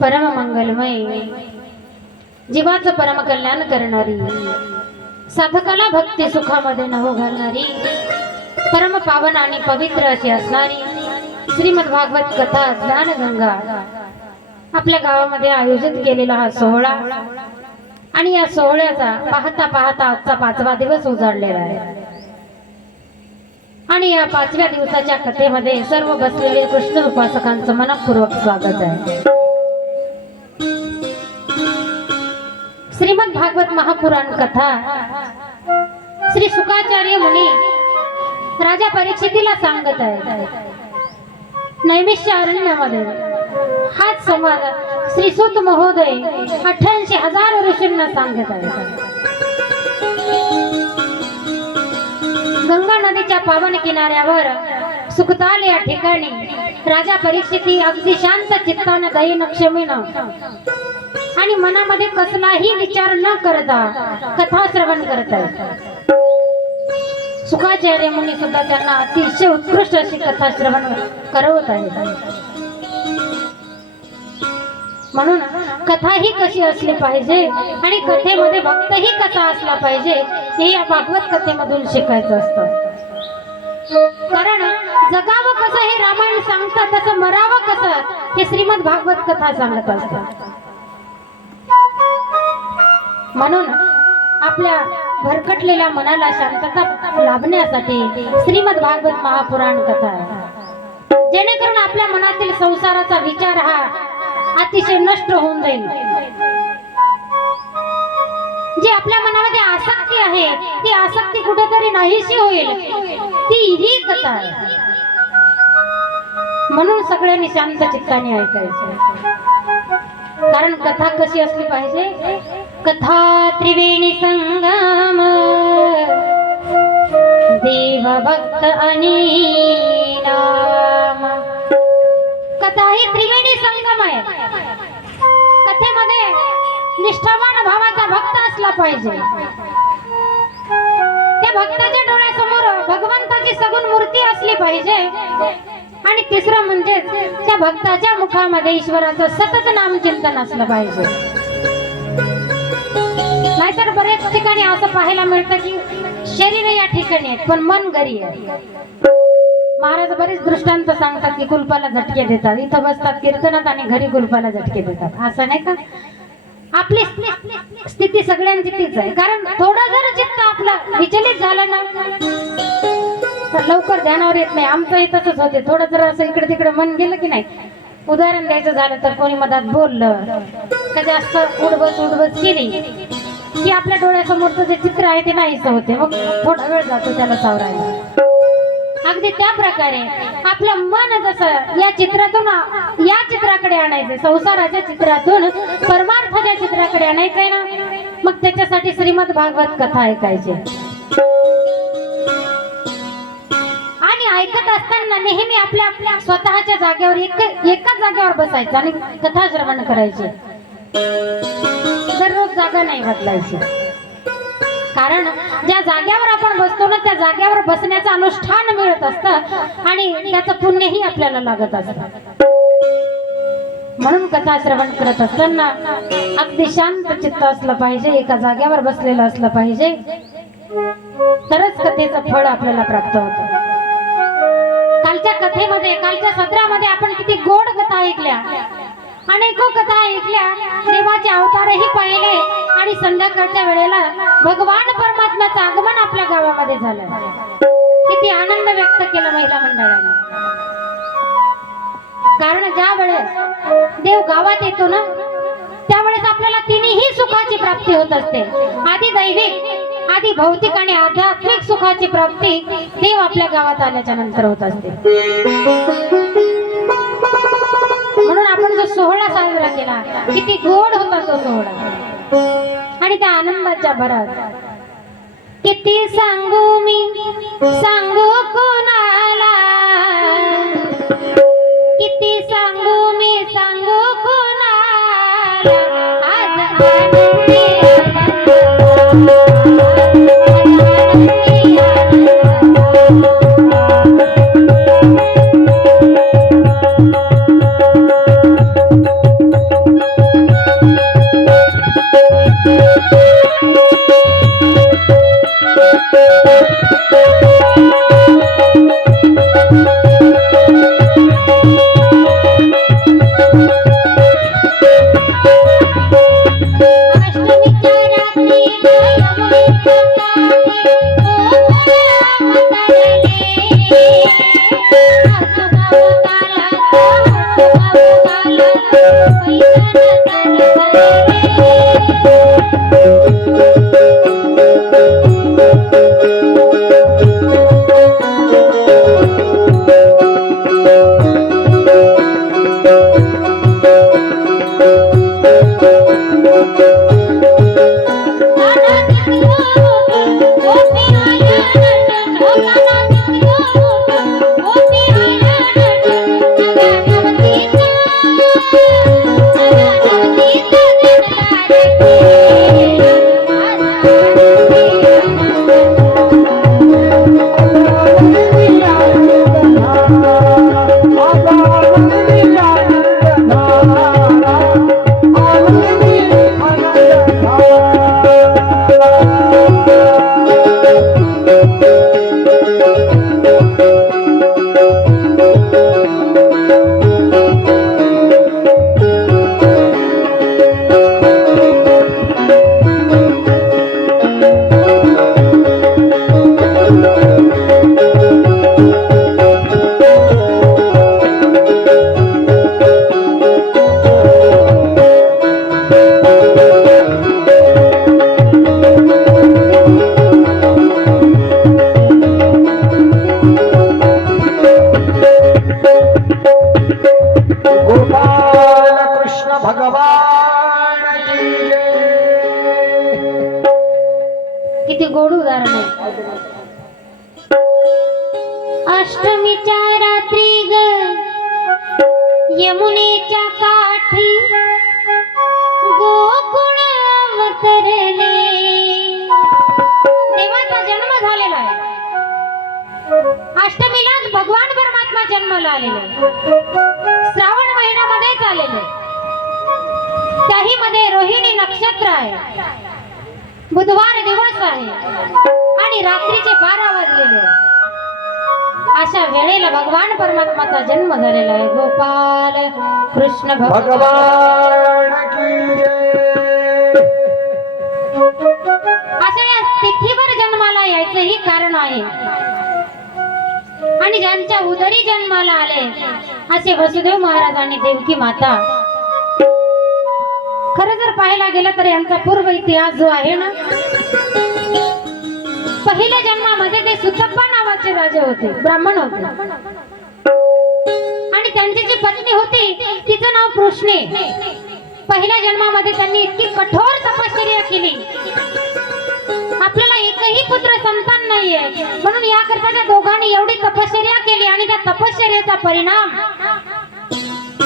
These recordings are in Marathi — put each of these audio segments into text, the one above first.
परम मंगलमय जीवाचं परम कल्याण करणारी साधकाला भक्ती सुखामध्ये नहो घालणारी परम पावन आणि पवित्र अशी असणारी श्रीमद भागवत कथा ज्ञानगंगा आपल्या गावामध्ये आयोजित केलेला हा सोहळा आणि या सोहळ्याचा पाहता पाहता आजचा 5वा दिवस उजाडलेला आहे आणि या 5व्या दिवसाच्या कथेमध्ये सर्व बसलेले कृष्ण उपासकांचं मनपूर्वक स्वागत आहे। श्रीमद भागवत महापुराण कथा श्री शुकाचार्य मुनी राजा परीक्षितीला सांगत आहे। नैमिष्य अरण्यामध्ये हाच संवाद श्री सूत महोदय 88,000 ऋषींना सांगत आहे। गंगा नदीच्या पावन किनाऱ्यावर सुखताल या ठिकाणी राजा परीक्षिती अगदी शांत चित्ताने दयेने क्षमेनं आणि मनामध्ये कसलाही विचार न करता कथा श्रवण करत आहेत। शुकाचार्य मुनी सुद्धा त्यांना अतिशय उत्कृष्ट अशी कथा श्रवण करवत आहेत। म्हणून कथा ही कशी असली पाहिजे आणि कथेमध्ये भक्तही कसा असला पाहिजे हे या भागवत कथेमधून शिकायचं असतं। कारण जगावं कसं हे रामायण सांगतात तसं मरावं कसं हे श्रीमद भागवत कथा सांगत असतात। म्हणून आपल्या भरकटलेल्या मनाला शांतता लाभण्यासाठी श्रीमद भागवत महापुराण कथा आहे, जेणेकरून आपल्या मनातील संसाराचा विचार हा अतिशय नष्ट होऊन जाईल। जी आपल्या मनामध्ये आसक्ती आहे ती आसक्ती कुठेतरी नाहीशी होईल, ती ही कथा आहे। म्हणून सगळ्यांनी शांत चित्ताने ऐकायचं। कारण कथा कशी असली पाहिजे? कथा त्रिवेणी संगम देव भक्त आणि नाम। कथा ही त्रिवेणी संगम आहे। कथेमध्ये निष्ठावान भावाचा भक्त असला पाहिजे। त्या भक्ताच्या डोळ्यासमोर भगवंताची सगुण मूर्ती असली पाहिजे आणि तिसरं म्हणजे त्या भक्ताच्या मुखामध्ये ईश्वराचं सतत नामचिंतन असलं पाहिजे। नाहीतर बरेच ठिकाणी असं पाहायला मिळतं की शरीर या ठिकाणी आहे पण मन घरी आहे। महाराज बरेच दृष्टांत सांगतात की कुलपाला झटके देतात, इथं बसतात कीर्तनात आणि घरी कुलपाला झटके देतात। असं नाही का? आपली स्थिती सगळ्यांची तीच आहे। कारण थोडं जर चित्त आपलं विचलित झालं ना तर लवकर ध्यानावर येत नाही। आमचंही तसंच होते। थोडं जर असं इकडे तिकडे मन गेलं की नाही, उदाहरण द्यायचं झालं तर कोणी मधात बोललं का जास्त उडबस केली की आपल्या डोळ्यासमोरचं जे चित्र आहे ते नाहीच होते, मग थोडा वेळ जातो त्याला सावरायला। अगदी त्या प्रकारे आपलं मन जसं या चित्रातून या चित्राकडे आणायचं, संसाराच्या चित्रातून परमार्थाच्या चित्राकडे आणायचंय ना, मग त्याच्यासाठी श्रीमद भागवत कथा ऐकायची। आणि ऐकत असताना नेहमी आपल्या स्वतःच्या जागेवर एकाच जागेवर बसायचं आणि कथा श्रवण करायची। दररोज जागा नाही बदलायची। कारण ज्या जागेवर आपण बसतो ना त्या जागेवर बसण्याचं अनुष्ठान मिळत असतं आणि त्याचं पुण्यही आपल्याला लागत असतं। म्हणून कथा श्रवण करत असताना अगदी शांत चित्त असलं पाहिजे, एका जागेवर बसलेलं असलं पाहिजे, तरच कथेचं फळ आपल्याला प्राप्त होतं। कालच्या कथेमध्ये, कालच्या सत्रामध्ये आपण किती गोड कथा ऐकल्या, अनेको कथा ऐकल्या, देवाचे अवतारही पाहिले आणि संध्याकाळच्या वेळेला भगवान परमात्म्याचं आगमन आपल्या गावामध्ये झालं। किती आनंद व्यक्त केला महिला मंडळाने। कारण ज्या वेळेस देव गावात येतो ना त्यावेळेस आपल्याला तिन्ही सुखाची प्राप्ती होत असते। आधी दैविक, आधी भौतिक आणि आध्यात्मिक सुखाची प्राप्ती देव आपल्या गावात आल्याच्या नंतर होत असते। म्हणून आपण जो सोहळा साजरा केला किती गोड होता तो सोहळा आणि त्या आनंदाच्या भरात किती सांगू मी, सांगू कोणाला, किती सांगू मी, सांगू कोणाला, आज आनंदी आनंद यमुनेच्या काठी गोकुळ अवतरले. देवाचा जन्म झालेला आहे. अष्टमीलाच भगवान परमात्मा जन्माला आलेले आहे. श्रावण महिन्यामध्येच आलेले. त्याही मध्ये रोहिणी नक्षत्र आहे. बुधवार दिवस आहे आणि रात्रीचे 12 वाजलेले. अशा वेळेला भगवान परमात्माचा जन्म झालेला आहे. गोपाल कृष्ण भगवान की जय. अशा या तिथीवर जन्माला यायचं ही कारण आहे. आणि ज्यांच्या उदरी जन्माला आले असे वसुदेव महाराज आणि देवकी माता. खरं जर पाहायला गेलं तर यांचा पूर्व इतिहास जो आहे ना, पहिल्या जन्मामध्ये ते सुतप्पा नावाचे राजे होते, ब्राह्मण होते. आणि त्यांची जी पत्नी होती तिचं नाव कृष्णे. पहिल्या जन्मामध्ये त्यांनी इतकी कठोर तपश्चर्या केली. आपल्याला एकही पुत्र संतान नाहीये म्हणून याकरता त्या दोघांनी एवढी तपश्चर्या केली. आणि त्या तपश्चर्याचा परिणाम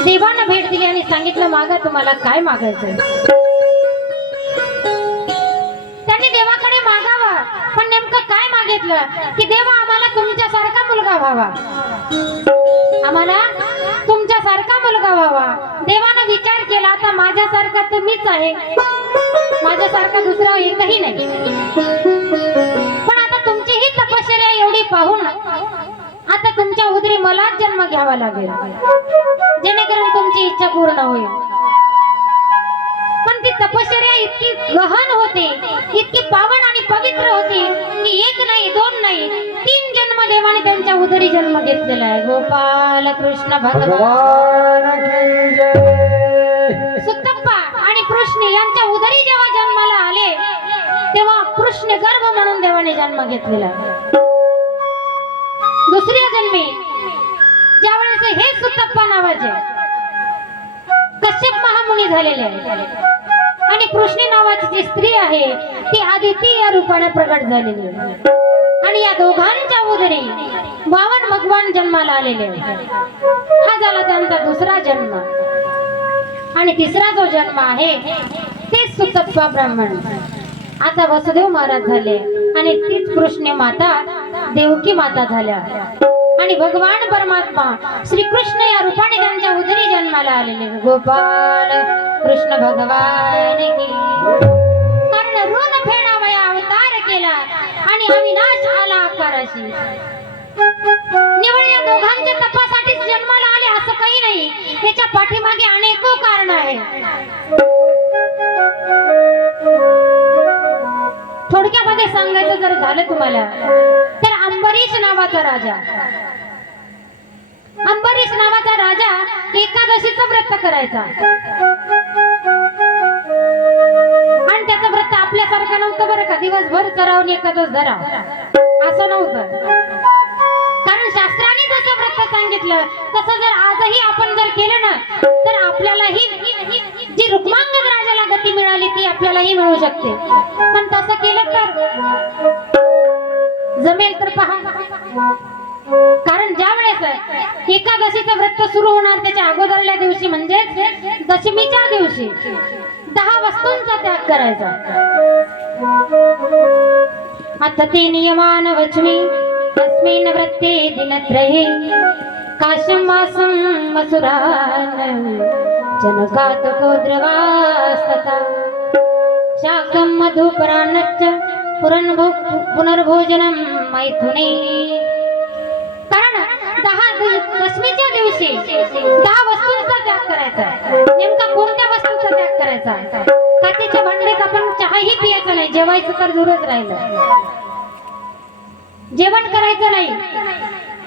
देवानं भेट दिली आणि सांगितलं मागा तुम्हाला काय मागायचंय. त्यांनी देवाकडे मागावं पण नेमकं काय मागितलं की देवा आम्हाला तुमच्यासारखा मुलगा व्हावा, आम्हाला तुमच्यासारखा मुलगा व्हावा. देवानं विचार केला आता माझ्यासारखा तर मीच आहे, माझ्यासारखा दुसरा एकही नाही. पण आता तुमची ही तपश्चर्या एवढी पाहून आता तुमच्या उदरी मलाच जन्म घ्यावा लागेल जेणेकरून तुमची इच्छा पूर्ण होईल. पण ती तपश्चर्या इतकी गहन होती, इतकी पावन आणि पवित्र होती की 1 नाही 2 नाही 3 जन्म देवाने त्यांच्या उदरी जन्म घेतलेला आहे. गोपाल कृष्ण भगवान की जय. सुतप्पा आणि कृष्ण यांच्या उदरी जेव्हा जन्माला आले तेव्हा कृष्ण गर्भ म्हणून देवाने जन्म घेतलेला. दुसऱ्या जन्मी ज्यावेळेस हे सुतप्पा नावाचे कश्यप महामुनी झालेले आहे आणि कृष्णी नावाची जी स्त्री आहे ती आदिती या रूपाने प्रगट झालेली आहे. आणि या दोघांच्या उदरी 52 भगवान जन्माला आलेले. हा झाला त्यांचा दुसरा जन्म. आणि तिसरा जो जन्म आहे ते सुतप्पा ब्राह्मण. आता वसुदेव महाराज झाले आणि तीच कृष्ण माता देवकी माता झाल्या. आणि भगवान परमात्मा श्री कृष्ण या रूपाने त्यांच्या उदरी जन्माला आलेले. गोपाल कृष्ण भगवान की. कारण ऋण फेडावया अवतार केला आणि अविनाश आला आकाराशी. निवळ या दोघांच्या तपासाठीच जन्माला आले असं काही नाही. त्याच्या पाठीमागे अनेको कारण आहे. थोडक्यामध्ये सांगायचं जर झालं तुम्हाला तर अंबरीश नावाचा राजा, अंबरीश नावाचा राजा एकादशीचं व्रत करायचा. आणि त्याचं व्रत आपल्यासारखं नव्हतं बरं का, दिवसभर चरावून एकादश धरा असं नव्हतं. कारण शास्त्राने जसं व्रत सांगितलं तसं जर आजही आपण जर केलं ना तर आपल्यालाही जी रुक्मांगद राजाला गती मिळाली ती आपल्यालाही मिळू शकते. पण तसं केलं तर जमेल तर पहा. कारण ज्या वेळेस एकादशीचं व्रत सुरू होणार त्याच्या अगोदरल्या दिवशी म्हणजेच दशमीच्या दिवशी 10 वस्तूंचा त्याग करायचा. आता ते नियमान वचमी अस्मिन् व्रते दिनत्रये काश्यं मासं मसुरान् जनकात् कोद्रवास्तथा शाकं मधुपरान्नच्च पुनर्भोजनं मैथुने. कारण 10 दशमीच्या दिवशी 10 वस्तूंचा त्याग करायचा. नेमका कोणत्या वस्तूंचा त्याग करायचा? काचेच्या भांड्यात आपण चहाही पियायचं नाही, जेवायचं तर दूरच राहिलं. जेवण करायचं नाही,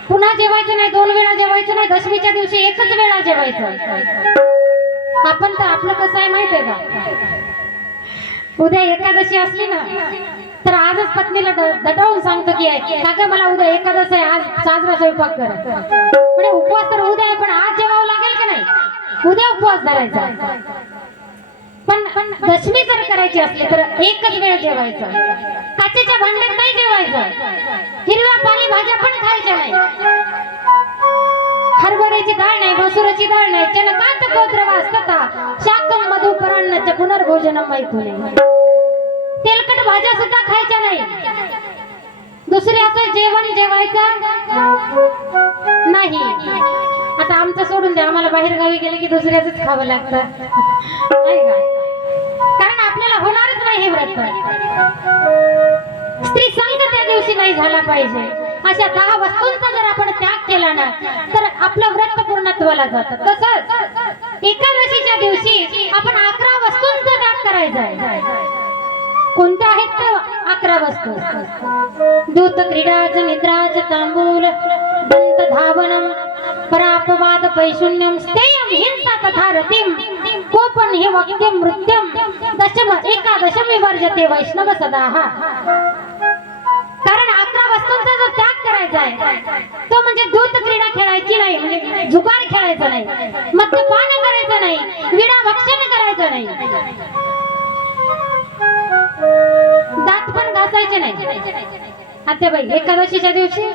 पुन्हा जेवायचं नाही, 2 वेळा जेवायचं नाही, दशमीच्या दिवशी एकच वेळा जेवायचं. आपण तर आपलं कसं आहे माहितीये का, उद्या एकादशी असली ना तर आजच पत्नीला दटावून सांगतो की काका मला उद्या एकादश आहे, आज साजरा स्वयंपाक कर. म्हणजे उपवास तर उद्या आहे पण आज जेवावं लागेल की नाही, उद्या उपवास धरायचा. पण दशमी जर करायची असली तर एकच वेळ जेवायचं. काचेच्या भांड्यात नाही जेवायचं, हिरव्या पालेभाज्या पण खायच्या नाही. हरभऱ्याची डाळ नाही, मसुराची डाळ नाही, चनकात गोत्र वास्तता शाकम मधु परान्नच पुनर्भोजनम मैथुने. तेलकट भाज्या सुद्धा खायच्या नाही. दुसऱ्याचं जेवण जेवायचं नाही. आता आमचं सोडून द्या, आम्हाला बाहेर गावी गेले की दुसऱ्याच खावं लागतं नाही का, कारण आपल्याला होणारच नाही हे व्रत. स्त्री संग त्या दिवशी नाही झाला पाहिजे. अशा 10 वस्तूंचा जर आपण त्याग केला ना तर आपलं व्रत पूर्णत्वाला जातं. तसंच एकादशीच्या दिवशी आपण 11 वस्तूंचा त्याग करायचा आहे. कोणत्या आहेत त्या 11 वस्तू? दूत क्रीडाच निद्राच तांबूल दंत धावनम परापवाद पैशून्यम स्थेयम हिंसा तथा रतिम कोपन हे वाक्यम मृत्यम दशम एकादशम विवर्जते वैष्णव सदाहा. कारण 11 वस्तूंचा जो त्याग करायचा आहे तो म्हणजे दूत क्रीडा खेळायची नाही, म्हणजे जुगार खेळायचा नाही, मद्यपान करायचं नाही, विडा भक्षण करायचं नाही, दात पण घासायचे नाही. आता बाई एकादशीच्या दिवशी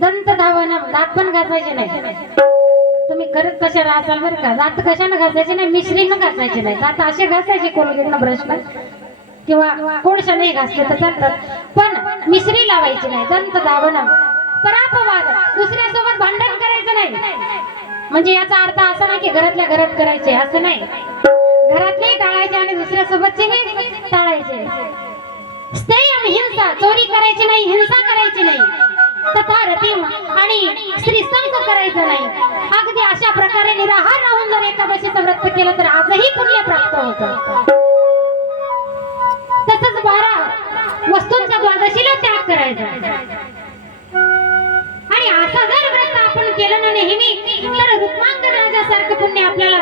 दंत धावनम दात पण घासायचे नाही. तुम्ही खरंच तशा राहसाल बरं का. दात कशाने घासायचे नाही? मिश्रीनं घासायचे नाही. दात असे घासायचे कोलगेटनं ब्रशनं किंवा कोळशाने घासले तर चालतात, पण मिश्री लावायची नाही. दंत धावनम परापवाद दुसऱ्यासोबत भांडण करायचं नाही. म्हणजे याचा अर्थ असा नाही की घरातल्या घरात करायचे, असं नाही. घरातले टाळायचे आणि दुसऱ्यासोबतचे टाळायचे. स्थेयम हिंसा चोरी करायची नाही, हिंसा करायची नाही, तथा रतिम आणि स्त्री संग करायचं नाही. अगदी अशा प्रकारे निराहार राहून जर एकादशीचं व्रत केलं तर आजही पुण्य प्राप्त होतं. तसंच 12 वस्तूंचा द्वादशीला त्याग करायचा. आणि असं जर व्रत आपण केलं ना नेहमी तर रुक्मांगद राजासारखं पुण्य आपल्याला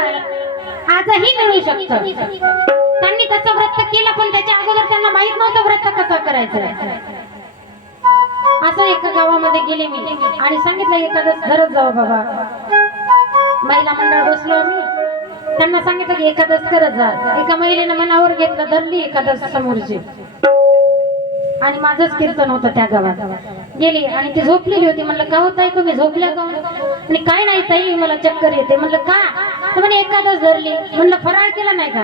आजही मिळू शकतं. त्यांनी तसं व्रत केलं पण त्याच्या अगोदर त्यांना माहित नव्हतं व्रत कसं करायचं. असं एका गावामध्ये गेले मी आणि सांगितलं एकादश धरत जाऊ बाबा. महिला मंडळ बसलो आम्ही, त्यांना सांगितलं की एकादश करत जा. एका महिलेनं मनावर घेतलं, धरली एकादश समोरची आणि माझंच कीर्तन होतं त्या गावात. गेली आणि ती झोपलेली होती. म्हणलं का होत आहे तुम्ही झोपल्या का? आणि काय नाही ताई मला चक्कर येते. म्हणलं का? तर म्हणे एकादश धरली. म्हणलं फराळ केला नाही का?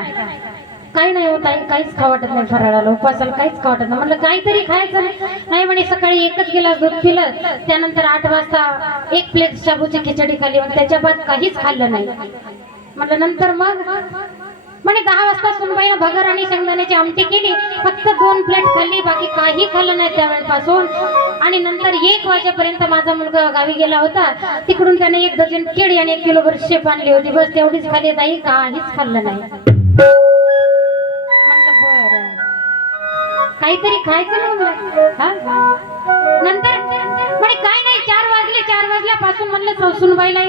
काही नाही होत आहे, काहीच खावं वाटत नाही फराळाला, उपवासाला काहीच खावं वाटत नाही. म्हणलं काहीतरी खायचं नाही. म्हणे सकाळी 1 गिलास दूध पिलं, त्यानंतर 8 वाजता 1 प्लेट शाबूची खिचडी खाल्ली, मग त्याच्या बाद काहीच खाल्लं नाही. म्हटलं नंतर मग? म्हणे 10 वाजता सुनबाईनं भगर आणि शेंगदाण्याची आमटी केली, फक्त 2 प्लेट खाल्ली, बाकी काही खाल्लं नाही त्यावेळेपासून. आणि नंतर 1 वाजेपर्यंत माझा मुलगा गावी गेला होता, तिकडून त्याने 1 डझन केळी आणि 1 किलोभर शेप आणली होती, बस तेवढीच खाल्ली, ताई काहीच खाल्लं नाही. काहीतरी खायचं ना. नंतर म्हणे काय नाही 4 वाजले, 4 वाजल्यापासून म्हणलं सुनबाईला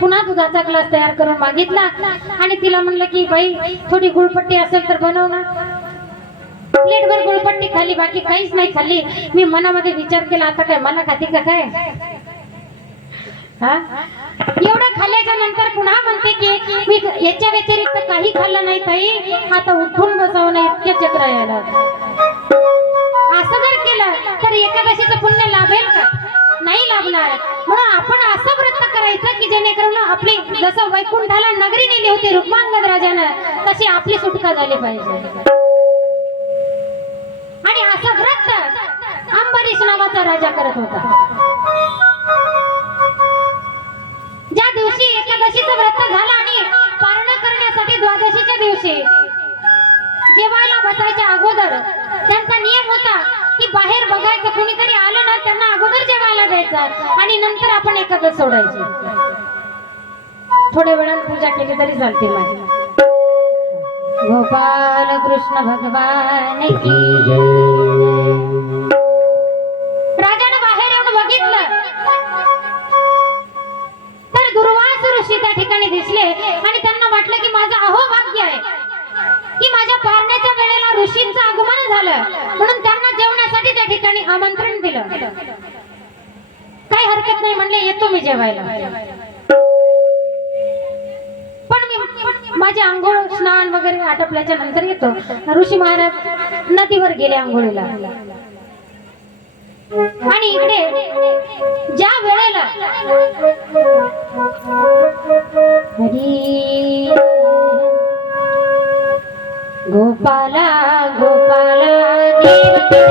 पुन्हा दुधाचा ग्लास तयार करून मागितला आणि तिला म्हणलं की बाई थोडी गुळपट्टी असेल तर बनव ना. प्लेटभर गुळपट्टी खाल्ली, बाकी काहीच नाही खाल्ली. मी मनामध्ये विचार केला आता काय मला खाती का काय. एवढं खाल्ल्याच्या नंतर पुन्हा म्हणते की मी याच्या व्यतिरिक्त काही खाल्लं नाही ताई, आता उठून बसावं नाही, इतके चक्र यायला. असं जर केलं तर एकादशीचं पुण्य लाभेल का? नाही लाभणार. म्हणून आपण असं व्रत करायचं की जेणेकरून आपली जसं वैकुंठाला नगरी नेली होती रुक्मांगद राजानं, तशी आपली सुटका झाली पाहिजे. आणि असं व्रत अंबरीश नावाचा राजा करत होता. ज्या दिवशी एकादशीचं व्रत झालं आणि पारणा करण्यासाठी द्वादशीच्या दिवशी जेवायला बसायच्या अगोदर त्यांचा नियम होता की बाहेर बघायचं, कुणीतरी आलं ना त्यांना अगोदर जेवायला द्यायचं आणि नंतर आपण एकादश सोडायची. थोड्या वेळाने पूजा केली तरी चालते. माझी गोपाल कृष्ण भगवान की राजाने बाहेर येऊन बघितलं तर दुर्वास ऋषी त्या ठिकाणी दिसले आणि त्यांना वाटलं की माझं अहोभाग्य आहे की माझ्या पारण्याच्या वेळेला ऋषींचं आगमन झालं, म्हणून त्यांना जेवणासाठी त्या ठिकाणी आमंत्रण दिलं. काही हरकत नाही म्हणले, येतो मी जेवायला. पण मी माझे आंघोळ स्नान वगैरे आटपल्याच्या नंतर येतो. ऋषी महाराज नदीवर गेले आंघोळीला. आणि इकडे ज्या वेळेला हरी गोपाला गोपाला देवकी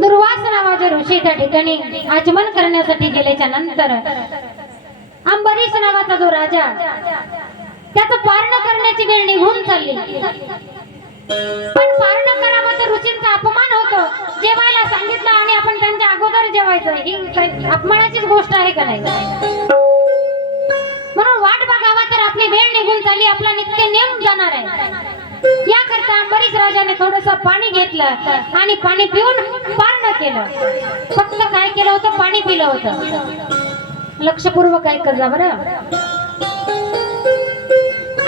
दुर्वास नावाचे ऋषी त्या ठिकाणी आचमन करण्यासाठी गेल्याच्या नंतर अंबरीश नावाचा जो राजा त्याचं पारण करण्याची वेळ निघून चालली, पण पारण करावं तर ऋषींचा अपमान होतो. जेवायला सांगितलं आणि आपण त्यांच्या अगोदर जेवायचं, ही अपमानाचीच गोष्ट आहे का नाही? म्हणून वाट बघावा तर आपली वेळ निघून चालली, आपला नित्य नेम जाणार आहे. याकरता अंबरीश राजाने थोडस पाणी घेतलं आणि पाणी पिऊन पारण केलं. फक्त काय केलं होतं? पाणी पिलं होतं. लक्षपूर्वक ऐकत जा बरं.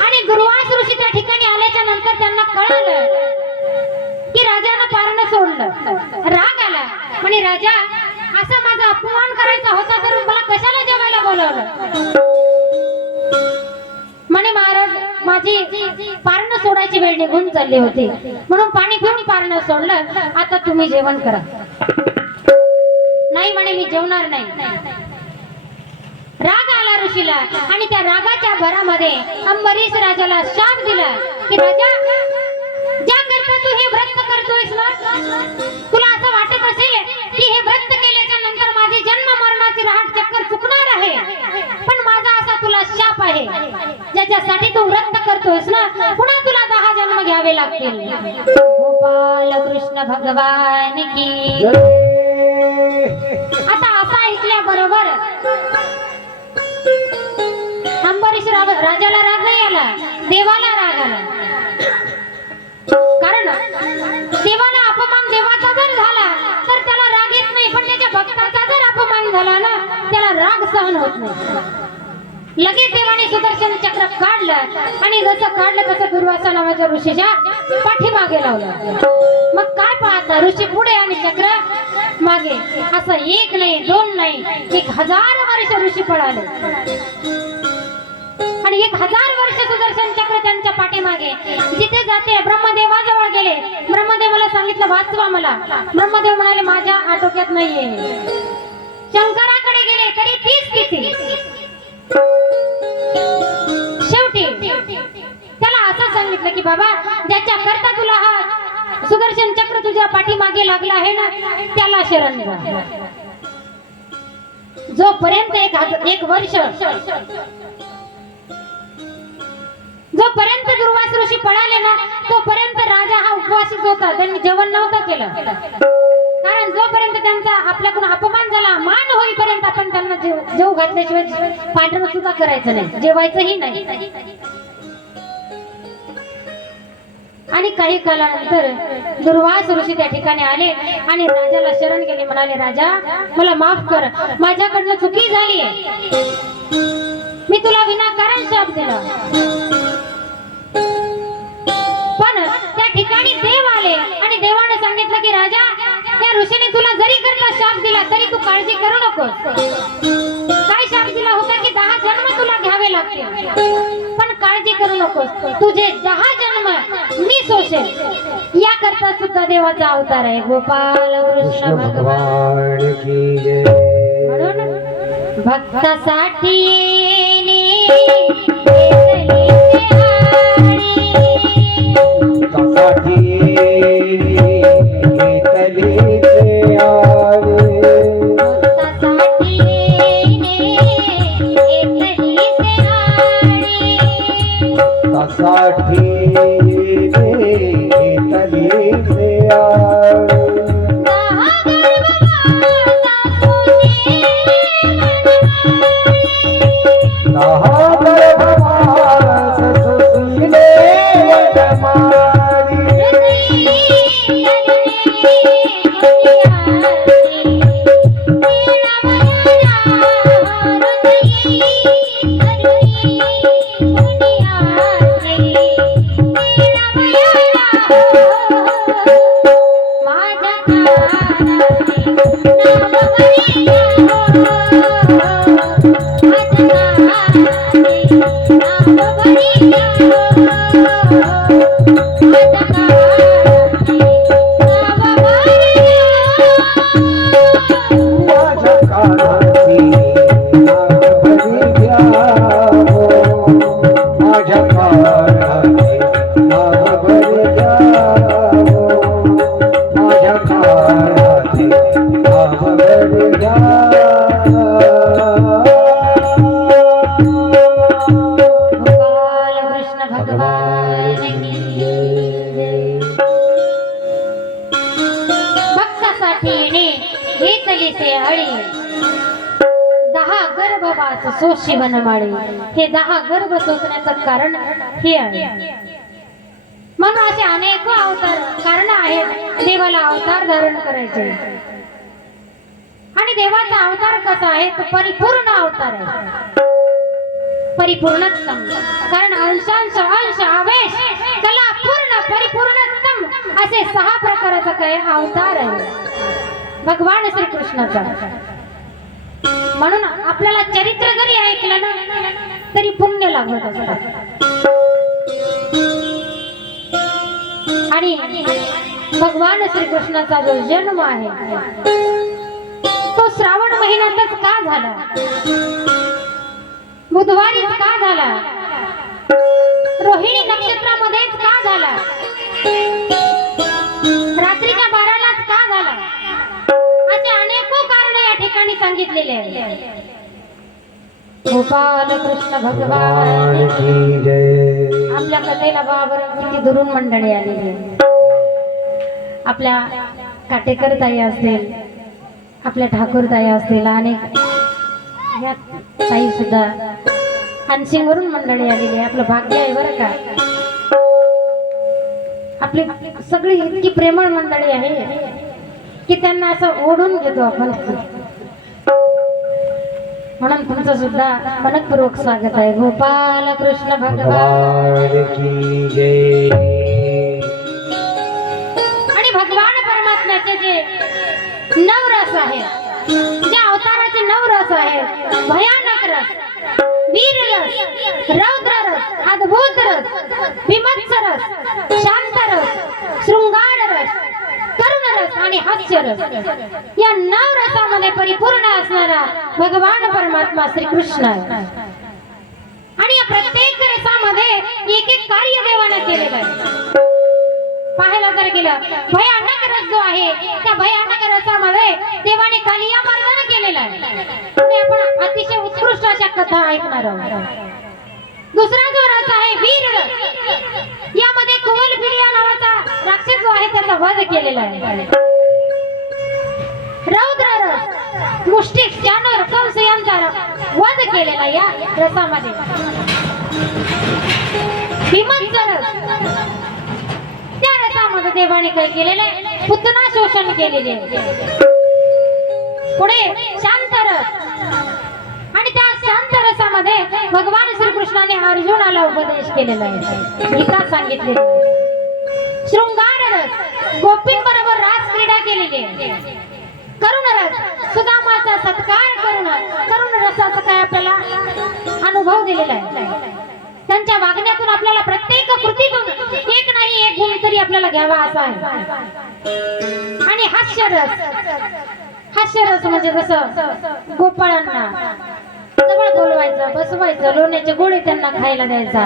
आणि दुर्वास ऋषी त्या ठिकाणी आल्याच्या नंतर त्यांना कळालं की राजानं पारण सोडलं. राग आला म्हणे, राजा असा माझा अपमान करायचा होता तर मला कशाला जेवायला बोलवलं? म्हणे, महाराज माझी पारण सोडायची वेळ निघून चालली होती म्हणून पाणी पिऊन पारण सोडलं. आता तुम्ही जेवण करा. नाही म्हणे, मी जेवणार नाही. राग आला ऋषीला आणि त्या रागाच्या भरामध्ये अंबरीश राजाला शाप दिला की राजा, ज्या करता तू हे व्रत करतोयस ना, तुला असं वाटत असेल की हे व्रत केल्याच्या नंतर माझी जन्म मरणाची रहाट चक्कर चुकणार आहे, पण माझा असा तुला शाप आहे, ज्याच्यासाठी तू व्रत करतोयस ना पुन्हा तुला 10 जन्म घ्यावे लागतील. गोपाल कृष्ण भगवान की. आता असं ऐकल्या बरोबर अंबरीश राजाला राग नाही आला, देवाला राग आला. कारण देवाला अपमान देवाचा जर झाला तर त्याला राग येत नाही, पण त्याच्या भक्ताचा जर अपमान झाला ना त्याला राग सहन होत नाही. लगेच देवाने सुदर्शन चक्र काढलं आणि जसं काढलं तसं दुर्वासा नावाच्या ऋषीच्या पाठीमागे लावलं. मग काय पाहता, ऋषी पुढे आणि चक्र मागे. असं एक नाही, दोन नाही, 1000 वर्ष ऋषी पळाले आणि 1000 वर्ष सुदर्शन चक्र त्यांच्या पाठीमागे. जिथे जाते ब्रह्मदेवाजवळ गेले, ब्रह्मदेवाला सांगितलं वाचवा मला. ब्रह्मदेव म्हणाले माझ्या आटोक्यात नाहीये. शंकराकडे गेले तरी तीच किती. शेवटी त्याला असं सांगितलं की बाबा, ज्याच्या करता तुला हा सुदर्शन चक्र तुझ्या पाठीमागे लागला आहे ना त्याला शरण जा. जोपर्यंत एक वर्ष, जोपर्यंत दुर्वास ऋषी पळाले ना तोपर्यंत राजा हा उपवासीच होता. त्यांनी जेवण नव्हतं केलं, कारण जोपर्यंत त्यांचा आपल्याकडून अपमान झाला, मान होईपर्यंत आपण त्यांना जेव घातल्याशिवाय पाठण सुद्धा करायचं नाही, जेवायचंही नाही. आणि काही कालानंतर दुर्वास ऋषी त्या ठिकाणी आले आणि राजाला शरण गेले. म्हणाले, राजा मला माफ कर, माझ्याकडनं चुकी झाली आहे, मी तुला विनाकारण शाप दिला. पण त्या ठिकाणी देव आले आणि देवाने सांगितलं की राजा, त्या ऋषीने तुला जरी करता शाप दिला तरी तू काळजी करू नकोस. काय शाप दिला होता की 10 जन्म तुला घ्यावे लागतील, पण काळजी करू नकोस, तुझे 10 जन्म मी सोसेल. या करता सुद्धा देवाचा अवतार आहे गोपाल कृष्ण भगवान की जय. म्हणून भक्तासाठी शिवनमाळी. हे 10 गर्भ सोसण्याचं कारण हे आहे. म्हणून असे अनेक अवतार कारण आहेत देवाला अवतार धारण करायचे. आणि देवाचा अवतार कसा आहे तो परिपूर्ण अवतार आहे, परिपूर्णतम. कारण अंशांश अंश आवेश कला पूर्ण परिपूर्णतम असे 6 प्रकारचा काय अवतार आहे भगवान श्रीकृष्णाचा. म्हणून आपल्याला चरित्र जरी ऐकलं ना तरी पुण्य लागत असतात. आणि भगवान श्रीकृष्णाचा जो जन्म आहे तो श्रावण महिन्यातच का झाला, बुधवारी का झाला, रोहिणी नक्षत्रामध्येच का झाला, रात्रीच्या 12लाच का झाला, असे अनेको कारण या ठिकाणी सांगितलेले आहे. गोपाल कृष्ण भगवान की जय. आपल्या कथेला बाबर किती दुरून मंडळी आलेली आहे. आपल्या काटेकर ताई असतील, आपल्या ठाकूर ताई असतील, अनेक या ताई सुद्धा हानसिंगवरून मंडळी आलेली आहे. आपलं भाग्य आहे बरं का. आपली सगळी इतकी प्रेमळ मंडळी आहे की त्यांना असं ओढून घेतो आपण. म्हणून तुमचं सुद्धा मनपूर्वक स्वागत आहे. गोपाल कृष्ण भगवान की जय. आणि भगवान परमात्म्याचे जे 9 रस आहेत, ज्या अवताराचे 9 रस आहेत, भयानक रस, वीर रस, रौद्र रस, अद्भुत रस, विमत्स रस, शांत रस, शृंगार रस, करुण रस आणि हास्य रस, या 9 रसामध्ये परिपूर्ण असणारा भगवान परमात्मा श्रीकृष्ण आहे. आणि या प्रत्येक रसामध्ये एक एक कार्य देवाने केलेलं आहे. पाहायला जर गेलं भयानक रस जो आहे त्या भयानक रसामध्ये देवाने कालिया मर्दन केलेला आहे. आपण अतिशय उत्कृष्ट अशा कथा ऐकणार आहोत. दुसरा जो रस आहे वीर रस, यामध्ये कुवलपिडिया नावाचा राक्षस जो आहे त्याचा वध केलेला आहे. रौद्र रस, मुष्टिक, जानवर, कंस यांचा वध केलेला या रसामध्ये. विमत्स रस, देवाने काय केलेलं आहे, पुतना शोषण केलेले आहे. पुढे शांत रस, आणि त्या शांत रसामध्ये भगवान श्रीकृष्णाने अर्जुनाला उपदेश केलेला आहे, गीता सांगितलेली आहे. शृंगार रस, गोपींबरोबर रास क्रीडा केलेली आहे. करुण रस, सुदामाचा सत्कार करुण रसाचा काय आपल्याला अनुभव दिलेला आहे. त्यांच्या वागण्यातून आपल्याला प्रत्येक कृतीतून एक नाही एक गुण तरी आपल्याला घ्यावा असा आहे. आणि हास्यरस म्हणजे जसं गोपाळांना जवळ बोलवायचं, बसवायचं, लोण्याचे गोळे त्यांना खायला द्यायचा,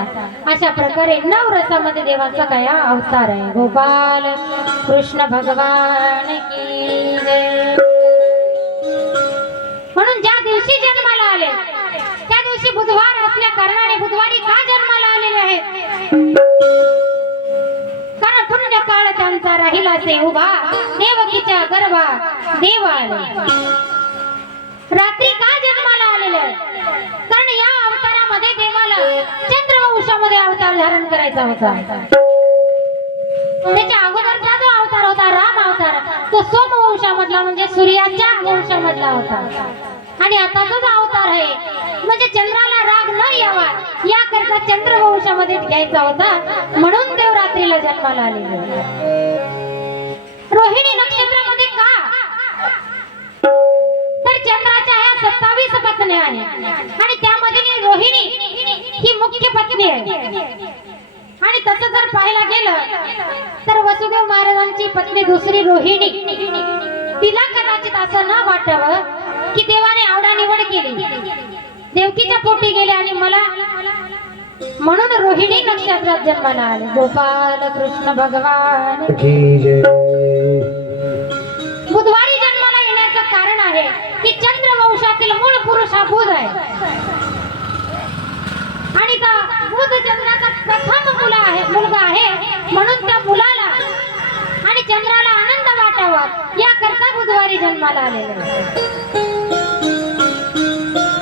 अशा प्रकारे 9 रसामध्ये देवाचा काय अवतार आहे. गोपाल कृष्ण भगवान की जय. म्हणून ज्या दिवशी जन्माला आले त्या दिवशी बुधवार असल्या कारणाने बुधवारी का जन्माला आलेले आहेत, कारण पुण्य काळ त्यांचा राहिला से उभा, देवकीच्या गर्भा देव आले. रात्री का जन्माला आलेले आहे, कारण या अवतारामध्ये देवाला चंद्रवंशामध्ये अवतार धारण करायचा होता. त्याच्या अगोदरचा जो अवतार होता राम अवतार, तो सोमवंशामधला म्हणजे सूर्याच्या वंशामधला होता. आणि आता जो अवतार आहे म्हणजे चंद्राला राग न यावा याकरता चंद्रवंशामध्ये घ्यायचा होता, म्हणून देव रात्रीला जन्माला आलेले. रोहिणी नक्षत्रामध्ये का, तर चंद्राच्या ह्या 27 पत्नी आहेत आणि त्यामध्ये रोहिणी ही मुख्य पत्नी आहे. आणि तसं जर पाहायला गेलं तर वसुदेव महाराजांची पत्नी दुसरी रोहिणी, तिला कदाचित असं न वाटावं की देवाने आवडानिवड केली, देवकीच्या पोटी गेले आणि मला म्हणून रोहिणी नक्षत्रात जन्माला आले. गोपाल कृष्ण भगवान की जय. बुधवारी जन्माला येण्याचं कारण आहे की चंद्रवंशातील मूळ पुरुष हा बुध आहे आणि त्या बुध चंद्राचा प्रथम मुलगा आहे, म्हणून त्या मुलाला आणि चंद्राला आनंद वाटावा याकरता बुधवारी जन्माला आलेले.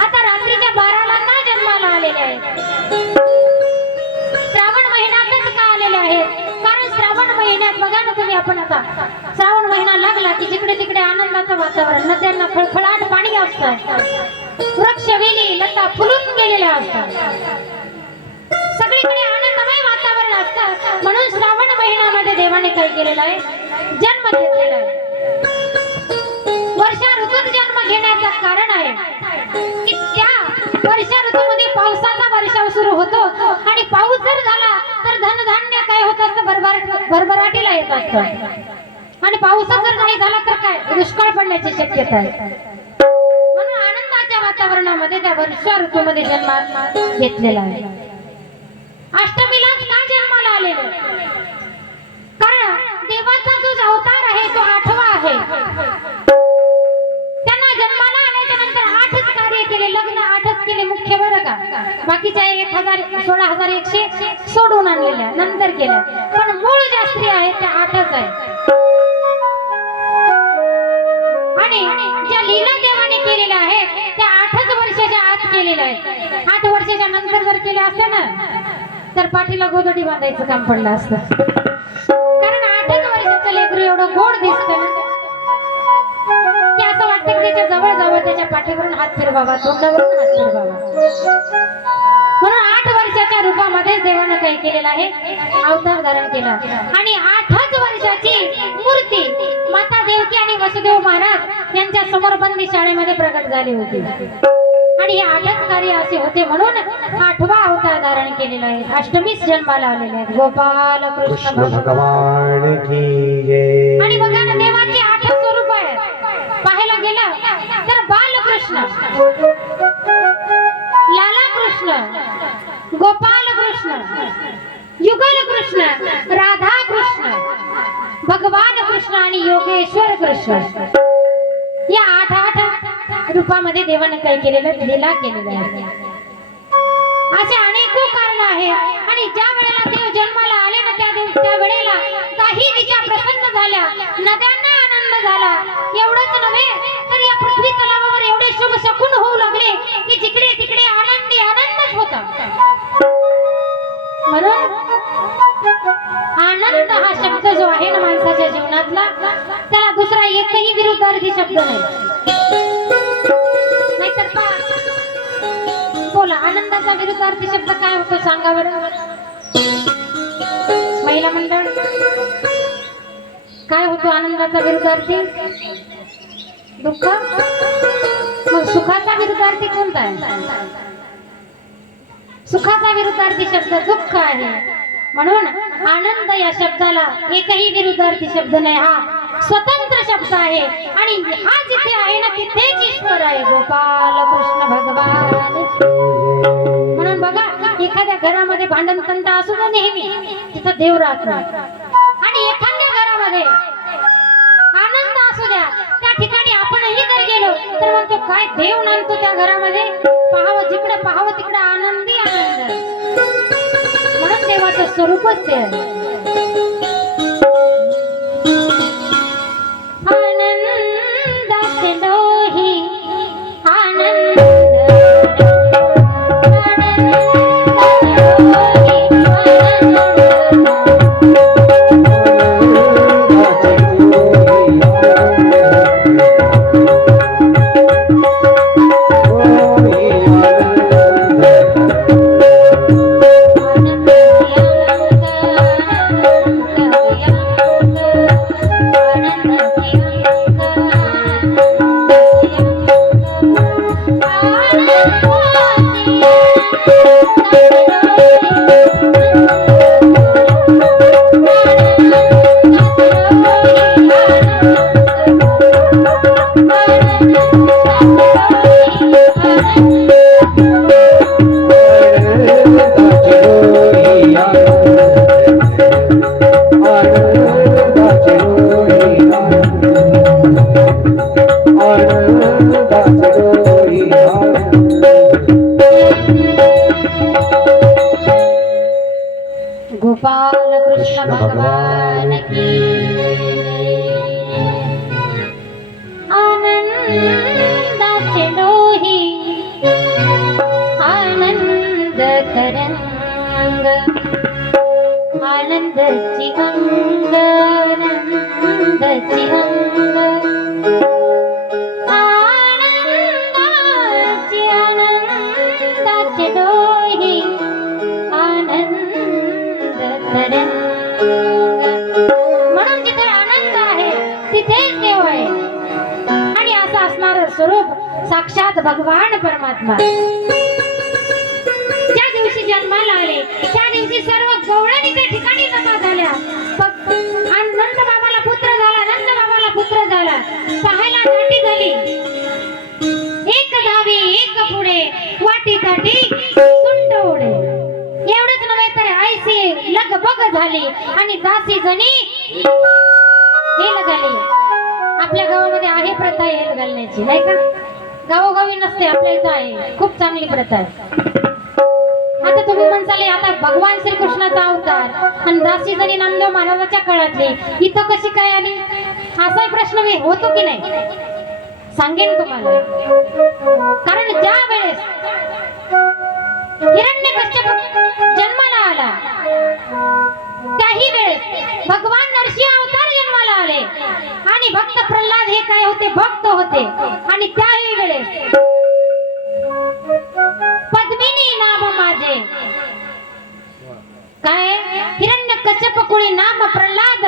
आता रात्रीच्या 12ला का जन्माला आलेले आहे, श्रावण महिन्यातच का आलेले आहेत, कारण श्रावण महिन्यात बघा ना तुम्ही, आपण आता श्रावण महिना लागला की जिकडे तिकडे आनंदाचं वातावरण, नद्यांना खळखळाट पाणी असतं, वृक्ष वेली लता फुलून गेलेल्या असतात, सगळीकडे आनंदमय वातावरण असतं. म्हणून श्रावण महिन्यामध्ये देवाने काय केलेलं आहे, जन्म घेतलेला आहे. वर्षा ऋतूत जन्म घेण्याचं कारण आहे की त्या वर्षा ऋतूमध्ये पावसाचा वर्षाव सुरू होतो आणि पाऊस जर झाला तर धनधान्य काय होत असतं, भरभराटीला येत असतं. आणि पाऊस जर नाही झाला तर काय दुष्काळ पडण्याची शक्यता आहे. म्हणून आनंदाच्या वातावरणामध्ये त्या वर्षा ऋतूमध्ये जन्म घेतलेला आहे. अष्टमीलाच का जन्माला आलेलो, कारण देवाचा जो अवतार आहे तो 8वा आहे. त्यांना जन्माला आल्याच्या नंतर 8च कार्य केले, लग्न 8च केले मुख्य, बरं का, बाकीच्या 16,100 सोडून आणलेल्या नंतर केल्या, पण मूळ ज्या स्त्री आहेत त्या 8च आहे. आणि ज्या लीला देवाने केलेल्या आहेत त्या 8च वर्षाच्या आत केलेल्या आहेत. 8 वर्षाच्या नंतर जर केल्या असत्या ना तर पाठीला गोदडी बांधायचं काम पडलं असतं, कारण 8च वर्षाचं लेकरू एवढं गोड दिसतं ना, की असं वाटतं की त्याच्या जवळ जावं, त्याच्या पाठीवरून हात फिरवावा, तोंडावरून हात फिरवावा. म्हणून 8 वर्षाच्या रूपामध्येच देवानं काही केलेलं आहे, अवतार धारण केला. आणि 8च वर्षाची मूर्ती माता देवकी आणि वसुदेव महाराज यांच्या समोर बंदी शाळेमध्ये प्रकट झाली होती. आणि हे 8च कार्य असे होते, म्हणून 8वा अवतार धारण केलेला आहे. अष्टमीच जन्माला आलेले आहेत. गोपाल कृष्ण भगवान की जय. आणि बघा ना, देवाची 8 स्वरूप आहेत. पाहायला गेलं तर बालकृष्ण, लाला कृष्ण, गोपाल कृष्ण, युगल कृष्ण, राधा कृष्ण, भगवान कृष्ण आणि योगेश्वर कृष्ण, या 8 रूपामध्ये देवाने काय केलेलं, लीला केलेलं आहे. असे अनेक कारण आहे. आणि ज्या वेळेला देव जन्माला आले ना त्या वेळेला काही दिशा प्रसन्न झाल्या, नद्यांना आनंद झाला. एवढंच नव्हे तर या पृथ्वी तलावावर एवढे शुभ शकुन होऊ लागले की जिकडे तिकडे आनंदच होता. म्हणून आनंद हा शब्द जो आहे ना माणसाच्या जीवनातला, त्याला दुसरा एकही विरुद्धार्थी शब्द नाही. नाहीतर बोला, आनंदाचा विरुद्धार्थी शब्द काय होतो सांगा बरं महिला मंडळ? काय होतो आनंदाचा विरुद्धार्थी? दुःख. मग सुखाचा विरुद्धार्थी कोणता आहे? सुखाचा विरुद्धार्थी शब्द दुःख आहे. म्हणून आनंद या शब्दाला एकही विरुद्धार्थी शब्द नाही, हा स्वतंत्र शब्द आहे. आणि हा जिथे आहे ना तिथेच ईश्वर आहे. गोपाल कृष्ण भगवान. म्हणून बघा, एखाद्या घरामध्ये भांडण तंटा असू द्या नेहमी, तिथं देव राहत नाही. आणि एखाद्या घरामध्ये आनंद असू द्या, त्या ठिकाणी आपणही जर गेलो तर म्हणतो काय देव नांदतो त्या घरामध्ये. पाहावं जिकडे पाहावं तिकडे आनंदी आनंद. म्हणून देवाचं स्वरूपच ते आहे. आनंदाचे डोही आनंद गोपाल कृष्ण भगवान की आनंदाचे डोही आनंद तरंग आनंदाची अंग आनंदाची अंग आनंदाची आनंदाचे डोही म्हणून जिथे आनंद आहे तिथेच देव आहे. आणि असं असणारं स्वरूप साक्षात भगवान परमात्मा. ज्या दिवशी जन्माला आले त्या दिवशी सर्व गवळणी त्या ठिकाणी जमा झाल्या. आणि नंद बाबाला पुत्र झाला, नंद बाबाला पुत्र झाला. पाहायला नाटी झाली, एक धावी एक पुढे वाटी ताटी सुंट उडे. एवढंच नव्हे तर ऐसी लगबग झाली आणि दासी जणी हेल घाली. आपल्या गावामध्ये आहे प्रथा हेल घालण्याची, नाही का? गावोगावी नसते, आपल्या इथं आहे. खूप चांगली प्रथा आहे. आता तुम्ही म्हणसाले आता भगवान श्रीकृष्णाचा अवतार आणि दासी जणी नामदेव महाराजाच्या काळातली इथं कशी काय आली? असा प्रश्न मी होतो की नाही सांगेन तुम्हाला. कारण ज्या वेळेस हिरण्यकश्यप जन्माला आला त्याही वेळेस भगवान नरसिंह अवतार जन्माला आले. आणि भक्त प्रल्हाद हे काय होते? भक्त होते. आणि त्याही वेळेस पद्मिनी नाम माझे काय हिरण्यकश्यप कुळी नाम प्रल्हाद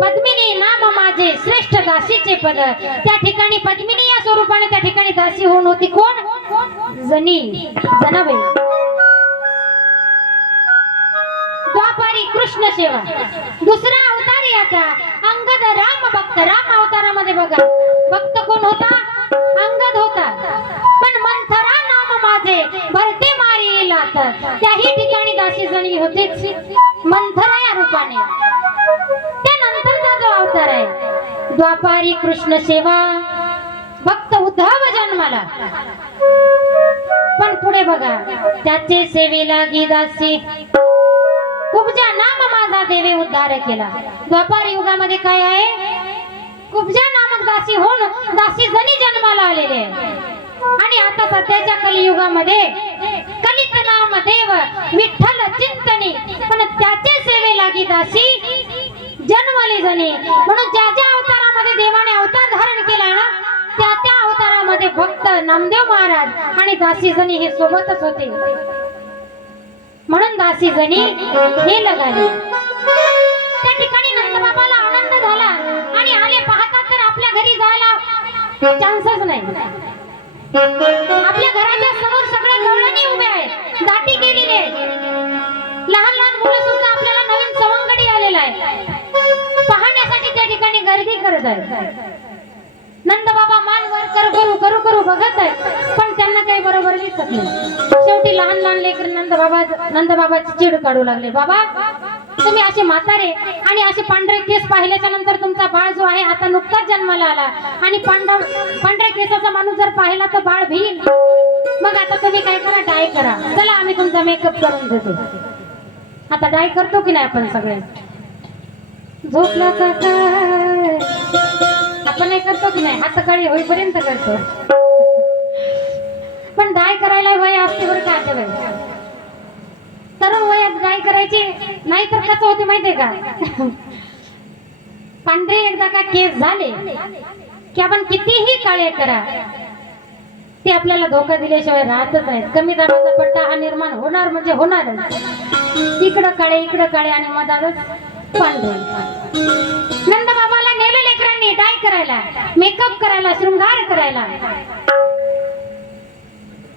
पद्मिनी नाम माझे श्रेष्ठ दासीचे पद. त्या ठिकाणी पद्मिनी या स्वरूपाने त्या ठिकाणी दासी होऊन होती कोण? जनी जनाबाई. द्वापारी कृष्ण सेवा. दुसरा अवतार याचा अंगद राम भक्त. राम अवतारामध्ये बघा भक्त कोण होता? अंगद होता. पण मंथरा नाम माझे भरते मारी लाथ. त्याही ठिकाणी दासी जणी होतीच मंथरा या रूपाने. त्यानंतरचा जो अवतार आहे द्वापारी कृष्ण सेवा भक्त उद्धव जन्माला. पण पुढे बघा त्याचे सेवेला गी दासी कुब्जा नाम माझा देवे उद्धार केला. द्वापार युगामध्ये काय आहे? कुब्जा नामक दासी होऊन दासी जणी जन्माला आलेले. आणि आता सध्याच्या कलियुगामध्ये कलित नाम नामदेव विठ्ठल चिंतनी, पण त्याचे सेवे लागी दासी जन्मली जनी. म्हणून ज्या ज्या अवतारामध्ये देवाने अवतार धारण केला ना, त्या त्या अवतारामध्ये भक्त नामदेव महाराज आणि दासी जनी हे सोबतच होते. म्हणून दासी जनी हे लगाली. त्या ठिकाणी नंदबाबाला आनंद झाला आणि आले पाहतात तर आपल्या घरी जायला चान्सच नाही. आपल्या घराच्या समोर सगळे गवळणी उभे आहेत, दाटी केलेली आहे. लहान लहान मुलं सुद्धा आपल्याला नवीन सवंगडी आलेला आहे, पाहण्यासाठी त्या ठिकाणी गर्दी करत आहेत. नंदबाबा मान वर करू करू करू बघत आहेत, पण त्यांना काही बरोबर दिसत नाही. शेवटी लहान लहान लेकर नंदबाबाची चिड काढू लागले. बाबा, तुम्ही असे म्हातारे आणि असे पांढरे केस पाहिल्याच्या नंतर तुमचा बाळ जो आहे आता नुकताच जन्माला आला आणि पांढऱ्या केसाचा माणूस जर पाहिला तर बाळ भिईल. मग आता तुम्ही काय करा, डाय करा. चला आम्ही तुमचा मेकअप करून देतो. आता डाय करतो की नाही आपण सगळे? झोपला का काय? आपण हे करतो की नाही? हात सकाळी होईपर्यंत करतो. पण डाय करायला वय असते बरं का? आता वय तरुण वयात डाय करायची नाही तर कसं होते माहितीये का? पांढरे एकदा का केस झाले की आपण कितीही काळे करा, ते आपल्याला धोका दिल्याशिवाय राहतच नाहीत. कमी दाबाचा पट्टा हा निर्माण होणार म्हणजे होणारच. इकडं काळे आणि मधातच पांढरे. नंदबाबाला नेलं लेकरांनी डाय करायला, मेकअप करायला, शृंगार करायला.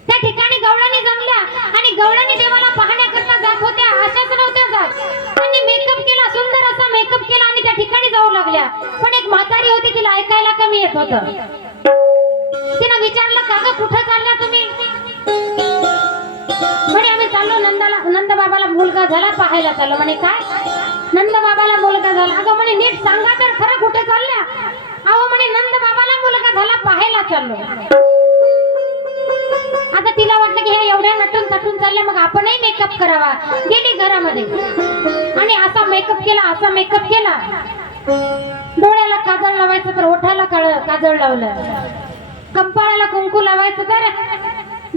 त्या ठिकाणी गवळणी जमल्या आणि गवळणी देवाला पाहण्याकरता जात होत्या. अशाच नव्हत्या जात, त्यांनी मेकअप केला, सुंदर असा मेकअप केला आणि त्या ठिकाणी जाऊ लागल्या. पण एक म्हातारी होती, तिला ऐकायला कमी येत होतं. तिनं विचारलं, काका कुठं चालल्या तुम्ही? म्हणे आम्ही चाललो नंदबाबाला मुलगा झाला पाहायला चाललो. म्हणे काय? नंदबाबाला मुलगा झाला? अगं म्हणे नीट सांगा तर खरं, कुठे चालल्या? अहो म्हणे नंदबाबाला मुलगा झाला पाहायला चाललो. आता तिला वाटलं की हे एवढ्या नटून तटून चालले, मग आपणही मेकअप करावा. गेली घरामध्ये आणि असा मेकअप केला. डोळ्याला काजळ लावायचं तर ओठाला काजळ लावलं, कपाळाला कुंकू लावायचं तर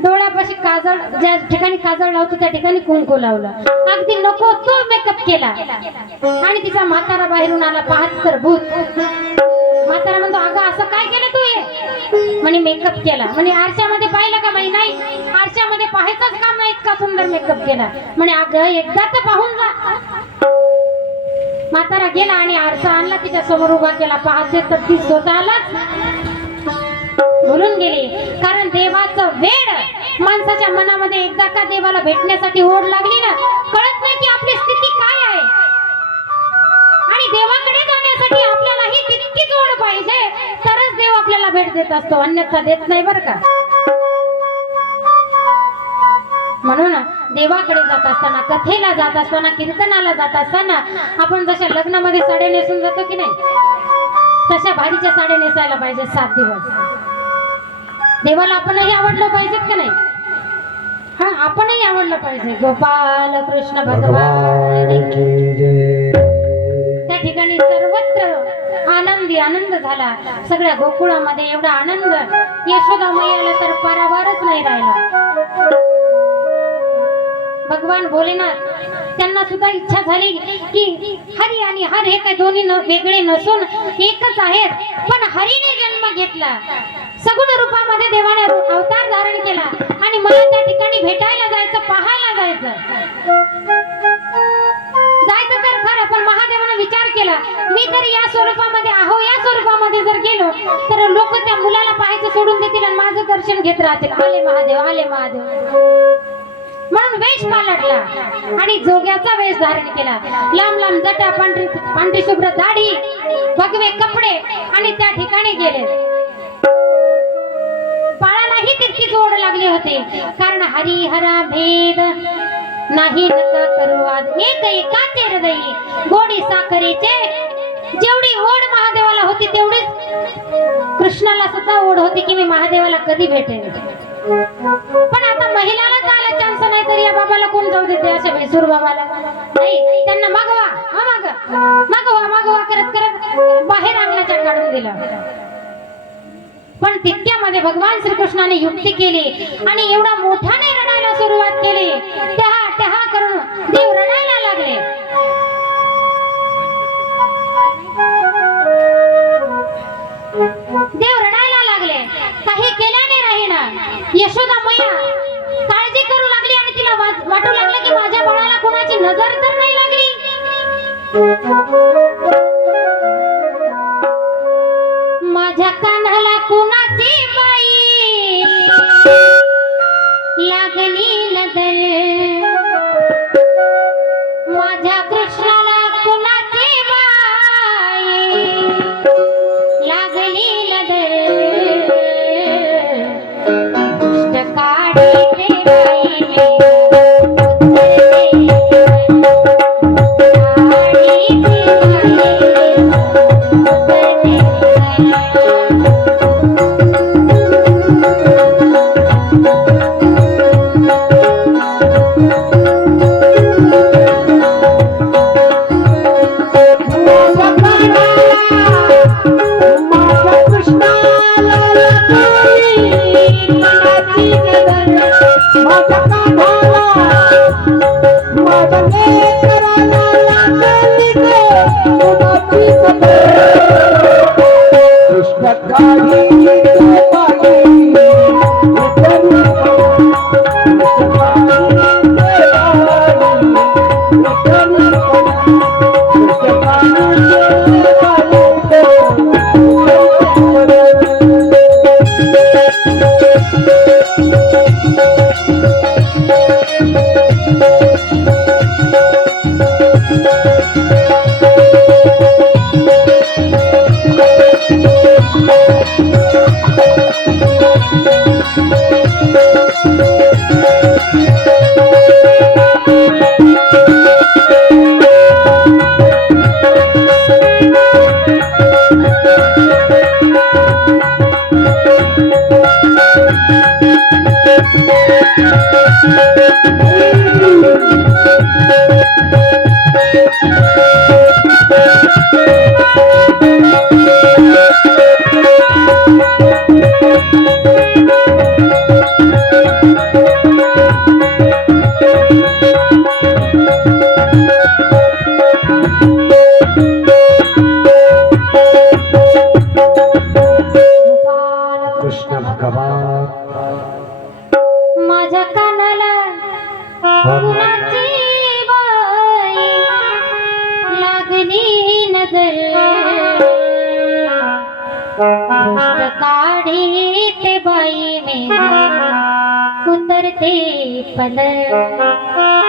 डोळ्यापाशी काजळ, ज्या ठिकाणी काजळ लावतो त्या ठिकाणी कुंकू लावलं. अगदी नको तो मेकअप केला आणि तिचा म्हातारा बाहेरून आला. पाहत तर भूत. म्हातारा म्हणतो, अगं असं काय केलं तू? हे म्हणे मेकअप केला. म्हणे आरशामध्ये पाहिलं का? म्हणे नाही, आरशामध्ये पाहायचंच काम नाही, इतका सुंदर मेकअप केला. म्हणे अगं एकदा तर पाहून जा. म्हातारा गेला आणि आरसा आणला, तिच्या समोर उभा केला. पाहते तर ती स्वतःलाच भुलून गेली. कारण देवाचं वेड माणसाच्या मनामध्ये एकदा का देवाला भेटण्यासाठी ओढ लागली ना, कळत नाही की आपली स्थिती काय आहे. आणि देवाकडे जाण्यासाठी आपल्यालाही तितकीच ओढ पाहिजे, तरच देव आपल्याला भेट देत असतो, अन्यथा देत नाही बरं का. म्हणून देवाकडे जात असताना, कथेला जात असताना, कीर्तनाला जात असताना आपण जशा लग्नामध्ये साड्या नेसून जातो की नाही, तशा भारीच्या साड्या नेसायला पाहिजे 7 दिवस. देवाला आपणही आवडलं पाहिजेत की नाही? हा, आपणही आवडलं पाहिजे. गोपाल कृष्ण भगवान. त्या ठिकाणी सर्वत्र आनंद झाला. सगळ्या गोकुळामध्ये एवढा आनंद यशोदा मैयाला तर परावारच नाही राहिला. भगवान भोलेनाथ त्यांना सुद्धा इच्छा झाली की हरी आणि हर हे काही दोन्ही वेगळे नसून एकच आहेत. पण हरीने जन्म घेतला, सगुण रूपामध्ये देवाने अवतार धारण केला आणि मला त्या ठिकाणी भेटायला जायचं, पाहायला जायचं तर खरं. पण महादेवाने विचार केला, मी जर या स्वरूपामध्ये या स्वरूपामध्ये जर गेलो तर लोक त्या मुलाला पाहायचं सोडून देतील आणि माझं दर्शन घेत राहतील. आले महादेव. म्हणून वेश पालटला आणि जोग्याचा वेश धारण केला. लांब लांब जटा, पांढरी शुभ्र दाढी, भगवे कपडे आणि त्या ठिकाणी गेले. बाळालाही तितकीच ओढ लागली होती, कारण हरी हरा भेद नाही नका करू आज, एक एकाचे हृदयी गोडी साखरेचे. जेवढी ओढ महादेवाला होती तेवढीच कृष्णाला सुद्धा ओढ होती की मी महादेवाला कधी भेटेन. पण आता महिलाला जायला चान्स नाही, तर या बाबाला कोण जाऊ देते? अशा भैसूर बाबाला नाही, त्यांना मागवा करत बाहेर अंगणाच्या काढून दिला. पण तितक्यामध्ये भगवान श्रीकृष्णाने युक्ती केली आणि एवढा मोठ्याने रडायला सुरुवात केली टहा टहा करून देव रडायला लागले. देव रडायला लागले. काही केल्याने राहीना. यशोदा मैया काळजी करू लागली आणि तिला वाटू लागले की माझ्या बाळाला कोणाची नजर तर नाही लागली. माझ्या कानाला कुणाची बाई लागली नजर. माझ्या कृष्णाला कुणाची बाई लागली नजर. दुष्ट काढी बाई माझ्या कानाला कुणाची बाई लागली नजर. दुष्ट काढी ते बाई में उतरते पदर.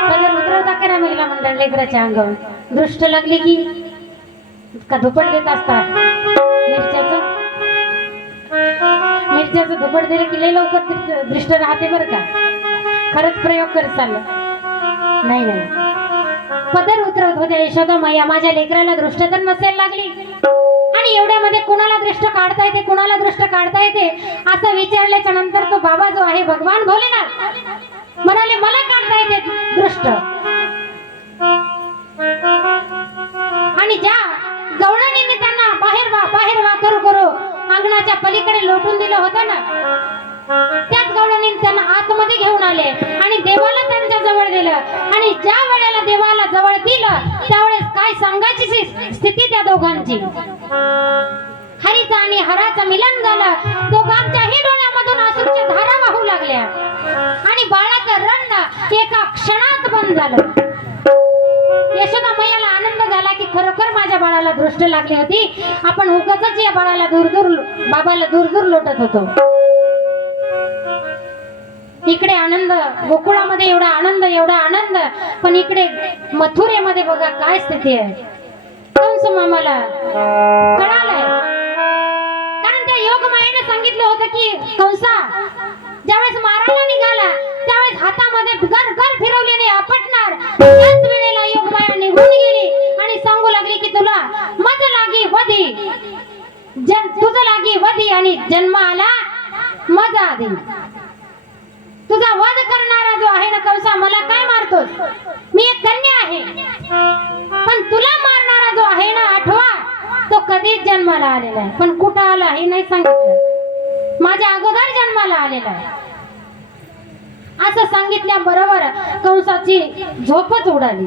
पदर उतरवता करा महिला मंडळ लेकराच्या अंगावर. दृष्ट लागली की का धुपट देत असतात. मिरच्याचं धुपट दिलं की लय लवकर दृष्ट राहते बरं का. खरंच प्रयोग करत चाललं नाही नाही. पदर उतरवत होत्या यशोदा मैया. माझ्या लेकराला दृष्ट तर नसेल लागली आणि एवढ्यामध्ये कुणाला दृष्ट काढता येते कुणाला दृष्ट काढता येते असं विचारल्याच्या नंतर तो बाबा जो आहे भगवान भोलेनाथ म्हणाले मला काढता येते दृष्ट. आणि ज्या गवळणीने त्यांना बाहेर वा करू करू अंगणाच्या पलीकडे लोटून दिलं होतं ना त्याच गवळणीने त्यांना आतमध्ये घेऊन आले आणि देवाला त्यांच्या जवळ दिलं. आणि ज्या वेळेला देवाला जवळ दिलं त्यावेळेस काय सांगायची स्थिती त्या दोघांची. हरीचा आणि हराचं मिलन झालं. दोघांच्याही डोळ्यामधून अश्रूच्या धारा वाहू लागल्या आणि बाळाचं रडणं एका क्षणात बंद झालं. यशोदा मैयाला आनंद झाला की खरोखर माझ्या बाळाला दृष्ट लागली होती. आपण उगाचच या बाळाला बाबाला दूर दूर लोटत होतो. इकडे आनंद गोकुळामध्ये एवढा आनंद पण इकडे मथुरेमध्ये बघा काय स्थिती आहे. कंस मामाला कळालंय कारण त्या योगमायेने सांगितलं होतं की कंसा ज्यावेळेस मारायला निघाला त्यावेळेस हातामध्ये गर फिरवल्याने आपटणार. त्याच वेळेला योगमाया निघून गेली आणि सांगू लागली की तुला मज लागी वधी तुझं लागी वधी आणि जन्म आला मजा आधी. तुझा वध करणारा जो आहे ना कंसा मला काय मारतोस. मी एक कन्या आहे पण तुला मारणारा जो आहे ना आठवा तो कधीच जन्माला आलेला आहे पण कुठं आला हे नाही सांगितलं. माझ्या अगोदर जन्माला आलेला आहे. असं सांगितल्याबरोबर कंसाची झोपच उडाली.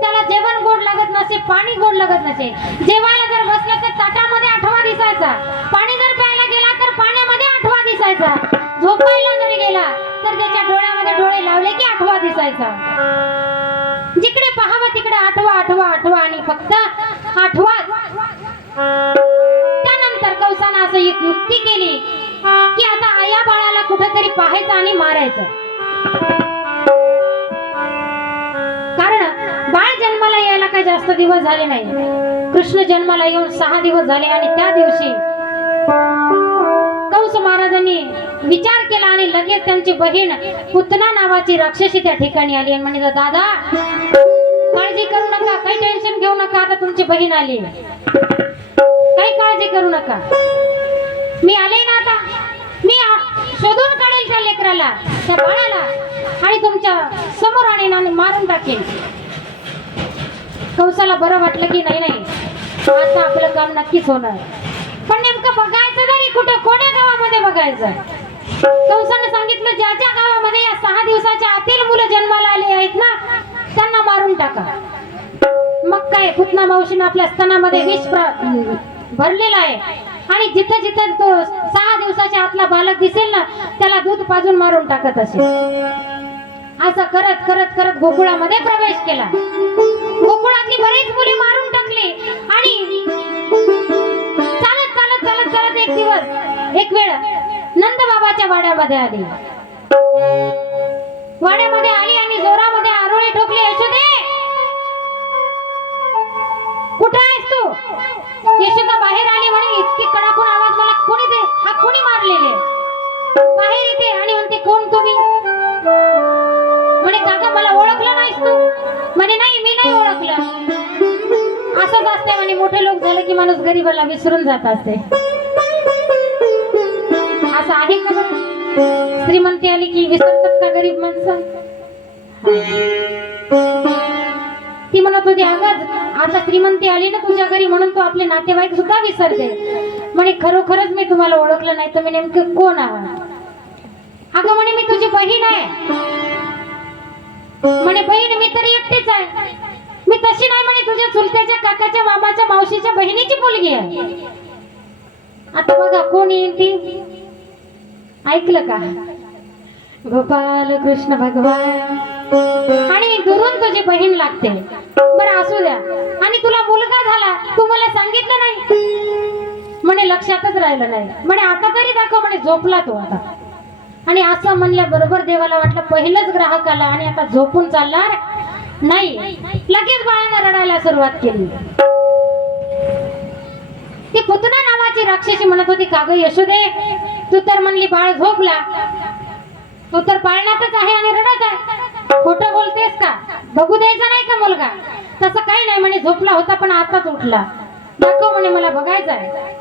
त्याला जेवण गोड लागत नसे, पाणी गोड लागत नसे. जेवायला जर बसलं तर ताटामध्ये आठवा दिसायचा, पाणी जर प्यायला गेला तर पाण्यामध्ये आठवा दिसायचा, झोपायला जरी गेला तर त्याच्या डोळ्यामध्ये डोळे लावले की आठवा दिसायचा. जिकडे पाहावं तिकडे आठवा आठवा आठवा आणि फक्त आठवा. त्यानंतर कंसानं असं एक युक्ती केली की आता या बाळाला कुठेतरी पाहायचं आणि मारायचं. कारण बाळ जन्माला यायला काही जास्त दिवस झाले नाही. कृष्ण जन्माला येऊन 6 दिवस झाले आणि त्या दिवशी कंस महाराजांनी विचार केला आणि लगेच त्यांची बहीण पुतना नावाची राक्षसी त्या ठिकाणी आली आणि म्हणे, दादा काळजी करू नका, काही टेन्शन घेऊ नका, आता तुमची बहीण आली, काही काळजी करू नका, मी आले ना, आता मी शोधून काढेल त्या लेकराला, त्या बाळाला आणि तुमच्या समोर आणेन आणि मारून टाकेन. कंसाला बरं वाटलं की नाही आता आपलं काम नक्कीच होणार. पण नेमकं बघायचं तरी कुठे, कोण्या गावामध्ये बघायचं? कंसाने सांगितलं ज्या ज्या गावामध्ये या 6 दिवसाच्या आतील मुलं जन्माला आले आहेत ना त्यांना मारून टाका. मग काय, पुतना मावशीने आपल्या स्तनामध्ये विष भरलेला आहे आणि जिथं जिथं तो 6 दिवसाच्या आतला बालक दिसेल ना त्याला दूध पाजून मारून टाकत असेल. असं करत करत करत गोकुळामध्ये प्रवेश केला. गोकुळातली बरीच मुली मारून टाकली आणि चालत चालत चालत चालत एक दिवस एक वेळ नंद बाबाच्या वाड्यामध्ये आली. वाड्यामध्ये आली आणि जोरामध्ये आरोळी ठोकली, यशोदे कुठे आहेस तू? यशोदा बाहेर आली. म्हणे इतकी कडाकून आवाज, मला कोणी दे, हा कोणी मारलेले? बाहेर येते आणि म्हणते, कोण तुम्ही? म्हणे काका मला ओळखलं नाहीस तू? म्हणे नाही, मी नाही ओळखलं. असंच असते म्हणे, मोठे लोक झाले की माणूस गरीबाला विसरून जात असते. असं आहे का बरं? श्रीमंती आली की विसरतात का गरीब माणसं? ती म्हणत होती, अगं आता श्रीमंती आली ना तुझ्या घरी म्हणून तू आपले नातेवाईक सुद्धा विसरते. म्हणे खरोखरच मी तुम्हाला ओळखलं नाही, तुम्ही नेमकं कोण आहात? अगं म्हणे मी तुझी बहीण आहे. म्हणे बहीण मी तरी एकटीच आहे. मी तशी नाही म्हणे, तुझ्या चुलत्याच्या काकाच्या मामाच्या मावशीच्या बहिणीची मुलगी आहे. आता बघा कोण येईल ती, ऐकलं का? गोपाल कृष्ण भगवान. आणि दुरून तुझी बहीण लागते. बरं असू द्या, आणि तुला मुलगा झाला तू मला सांगितलं नाही? म्हणे लक्षातच राहिलं नाही. म्हणे आता तरी दाखव. म्हणे झोपला तो आता. आणि असं म्हणल्याबरोबर देवाला वाटलं पहिलंच ग्राहक आला आणि आता झोपून चालणार नाही. लगेच बाळाला रडायला सुरुवात केली. ती पुतना नावाची राक्षसी म्हणत होती, का ग यशोदे तू तर म्हणली बाळ झोपला, तू तर पाळण्यातच आहे आणि रडत आहे, खोटं बोलतेस का? बघू द्यायचा नाही का मुलगा? तसं काही नाही म्हणे, झोपला होता पण आताच उठला. दाखव म्हणे, मला बघायचं आहे.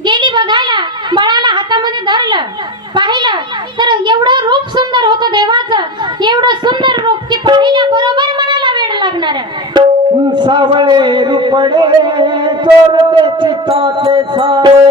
गेली बघायला, बाळाला हातामध्ये धरलं, पाहिलं तर एवढं रूप सुंदर होतं देवाचं, एवढं सुंदर रूप की पाहिल्या बरोबर मनाला वेड लागणार आहे. सावळे रूपडे चोरटे चिताचे सावळे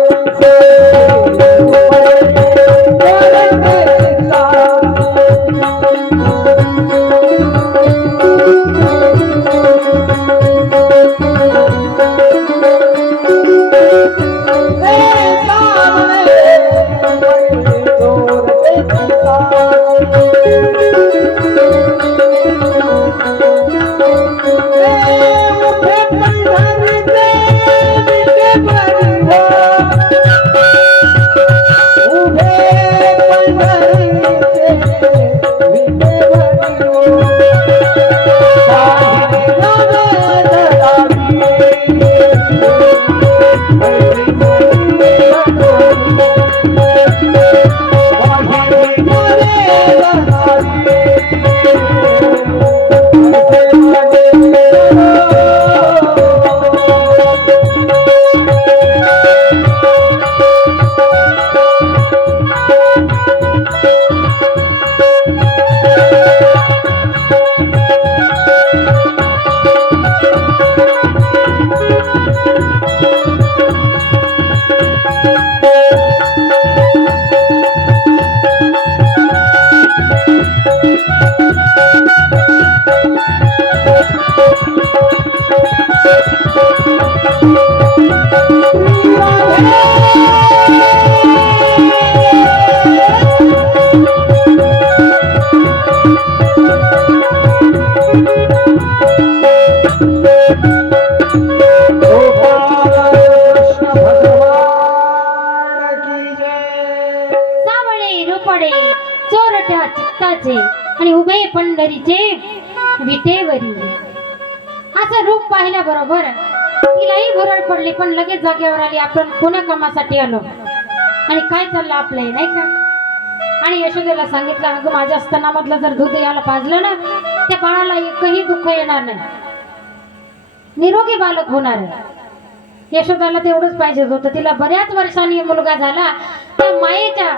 घरी असं रूप पाहिल्याबरोबर तिलाही भुरळ पडली, पण लगेच जागेवर आली. आपण कोण्या कामासाठी आलो आणि काय चाललं आपले, नाही का? आणि यशोदेला सांगितलं, अगं माझ्या स्तनामधलं जर दूध याला पाजलं ना, त्या बाळाला एकही दुःख येणार नाही, निरोगी बालक होणार आहे. यशोदाला तेवढंच पाहिजे होतं. तिला बऱ्याच वर्षांनी मुलगा झाला, त्या मायेच्या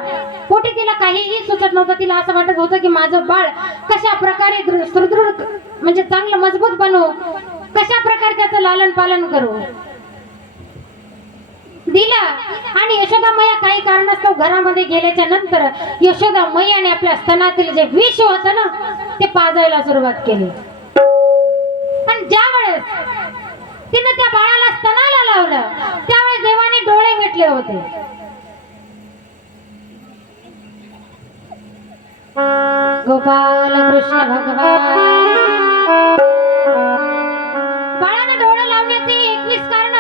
पोटी तिला काहीही सुचत नव्हतं. तिला असं वाटत होतं की माझं बाळ कशा प्रकारे सुदृढ म्हणजे चांगलं मजबूत बनवू, कशा प्रकारे त्याचं लालन पालन करू. दिला आणि यशोदा मैया काही कारणास्तव घरामध्ये गेल्याच्या नंतर यशोदा मैयाने आपल्या स्तनातील जे विष होतं ना, ते पाजायला सुरुवात केली. आणि ज्या वेळेस तिने त्या बाळाला स्तनाला लावलं, त्यावेळेस देवाने डोळे मिटले होते. गोपाल कृष्ण भगवान. बाळाने डोळे लावण्याचे 21 कारण,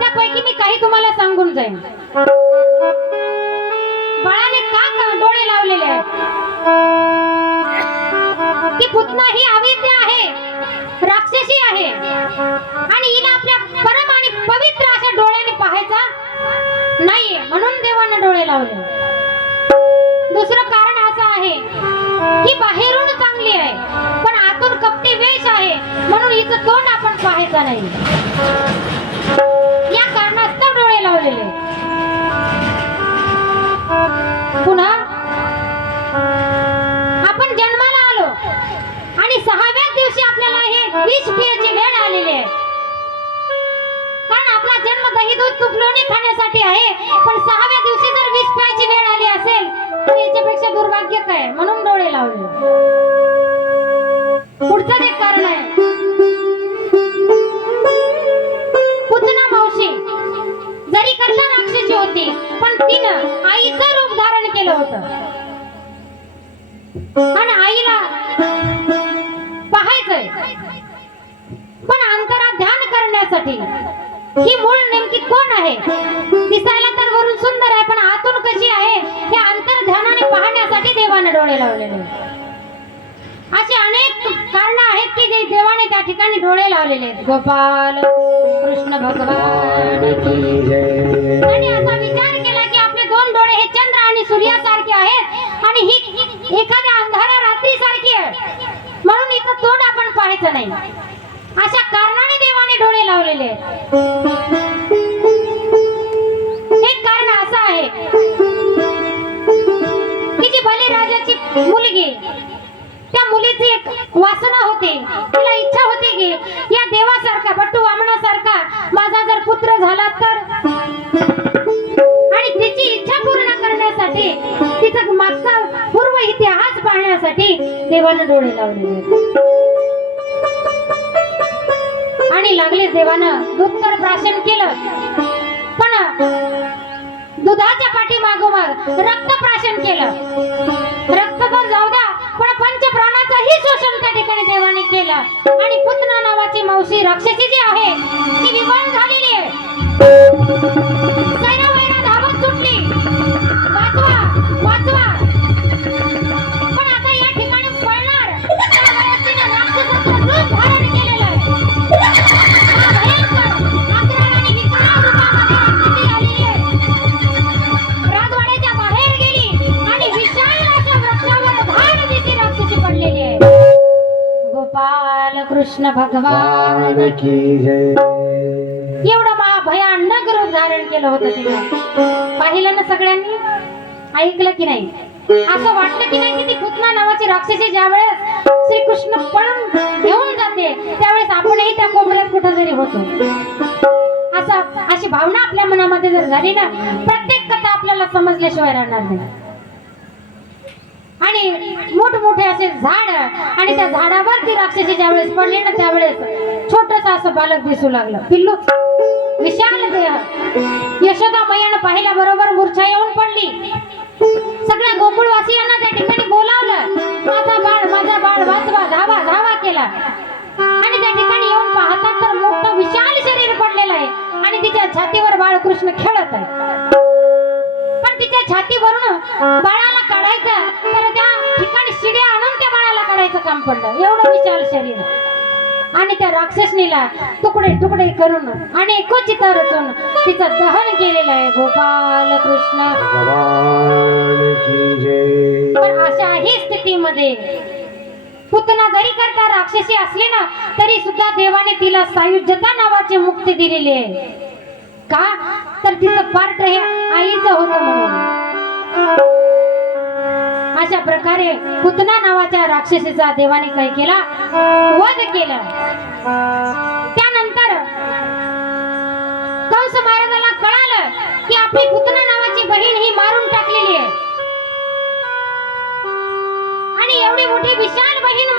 त्यापैकी मी काही तुम्हाला सांगून जाईन. बाळाने का डोळे लावलेले आहेत? ती पुतना ही अविद्या आहे, राक्षसी आहे आणि हिला आपल्या परम आणि पवित्र अशा डोळ्याने पाहायचा नाहीये, म्हणून देवाने डोळे लावले. दुसरं कारण असं आहे की बाहेरून चांगली आहे, पण आतून कपटी वेश आहे, म्हणून हिचं तोंड आपण पाहायचं नाही. या कारणास्तव डोळे लावलेले. पुन्हा आपण जन्माला आलो आणि 6व्या दिवशी आपल्याला हे विष पिण्याची वेळ आलेली आहे. कारण आपला जन्म दही दूध तूप लोणी खाण्यासाठी आहे, पण 6व्या दिवशी जर विष प्यायची वेळ आली असेल तर याच्यापेक्षा दुर्भाग्य काय, म्हणून डोळे लावले. पुढचं एक कारण आहे, पुतना मावशी जरी कन्या राक्षसी होती, पण तिनं आईचं रूप धारण केलं होतं आणि आईला पाहायचंय, पण अंतरात ध्यान करण्यासाठी ही मूळ नेमकी कोण आहे. दिसायला तर वरून सुंदर आहे, पण आतून कशी आहे हे अंतर ध्यानाने पाहण्यासाठी देवाने डोळे लावलेले. असे अनेक कारण आहेत की जे देवाने त्या ठिकाणी डोळे लावलेले आहेत. गोपाल कृष्ण भगवान की जय. आणि असा विचार केला की आपले दोन डोळे हे चंद्र आणि सूर्यासारखे आहेत आणि ही एखाद्या अंधाऱ्या रात्री सारखी आहे, म्हणून इथं तोंड आपण पाहायचं नाही. अशा कारणाने देवाने डोळे लावलेले आहेत. एक कारण असं आहे की जी बलिराजाची मुलगी, त्या मुलीची एक वासना होती, तिला इच्छा होती की या देवासारखा बट्टू वामनासारखा माझा जर पुत्र झाला तर, आणि तिची इच्छा पूर्ण करण्यासाठी, तिचा मागचा पूर्व इतिहास पाहण्यासाठी देवाने डोळे लावलेले. आणि लागलेच देवानं दूध तर प्राशन केलं, पण दुधाच्या पाठीमागोमाग रक्त प्राशन केलं. रक्त तर जाऊ द्या, पण पंचप्राणाचंही शोषण त्या ठिकाणी देवाने केलं. आणि पुतना नावाची मावशी राक्षसी जी आहे ती विवळ झालेली आहे. सैन्यवैरा धावत सुटली, वाचवा वाचवा, पण आता या ठिकाणी पळणार त्या वेळेस तिने राक्षसाचं रूप धारण केलेलं आहे. भयंकर आक्रमण आणि विकराळ रूपामध्ये राक्षसी आलेली आहे. राजवाड्याच्या बाहेर गेली आणि विशाल अशा वृक्षावर धाडदिशी राक्षसी पडलेली आहे. गोपाल कृष्ण भगवान की जय. एवढं महाभयानक रूप धारण केलं होतं तिने. पाहिलं ना सगळ्यांनी, ऐकलं की नाही? असं वाटलं की नाही की ती पुतना नावाची राक्षसी ज्यावेळेस श्रीकृष्ण पळून घेऊन जाते त्यावेळेस आपणही त्या कोपऱ्यात कुठेतरी होतो. अशी भावना आपल्या मनामध्ये जर झाली ना, प्रत्येक कथा आपल्याला समजल्याशिवाय राहणार नाही. आणि मोठमोठे असे झाड, आणि त्या झाडावर ती राक्षसी ज्यावेळेस पडली ना त्यावेळेस छोटस असं बालक दिसू लागलं, पिल्लू, विशाल देह. यशोदा मैयानं पाहिल्या बरोबर मूर्छा येऊन पडली. सगळ्या गोकुळवासियांना त्या ठिकाणी बोलावलं, माझा बाळ वाचवा, धावा धावा केला. आणि त्या ठिकाणी येऊन पाहतात तर मोठं विशाल शरीर पडलेलं आहे आणि तिच्या छातीवर बाळकृष्ण खेळत आहे. पण तिच्या छातीवरून बाळाला काढायचं तर त्या ठिकाणी शिड्या आणून त्या बाळाला काढायचं मारायचं काम पडलं, एवढं विशाल शरीर. आणि त्या राक्षसनीला तुकडे तुकडे करून आणि चिता रचून तिचं दहन केलेलं आहे. गोपाल कृष्ण. भगवान की जय. पण अशाही स्थितीमध्ये पुतना जरी करता राक्षसी असली ना तरी सुद्धा देवाने तिला सायुज्यता नावाची मुक्ती दिलेली आहे. का तर तिचं पार्ट हे आईचं होतं म्हणून. अशा प्रकारे पुतना नावाच्या राक्षसीचा देवाने काय केला, वध केला. त्यानंतर कंस महाराजाला कळालं की आपली पुतना नावाची बहीण ही मारून टाकलेली आहे आणि एवढी मोठी विशाल बहीण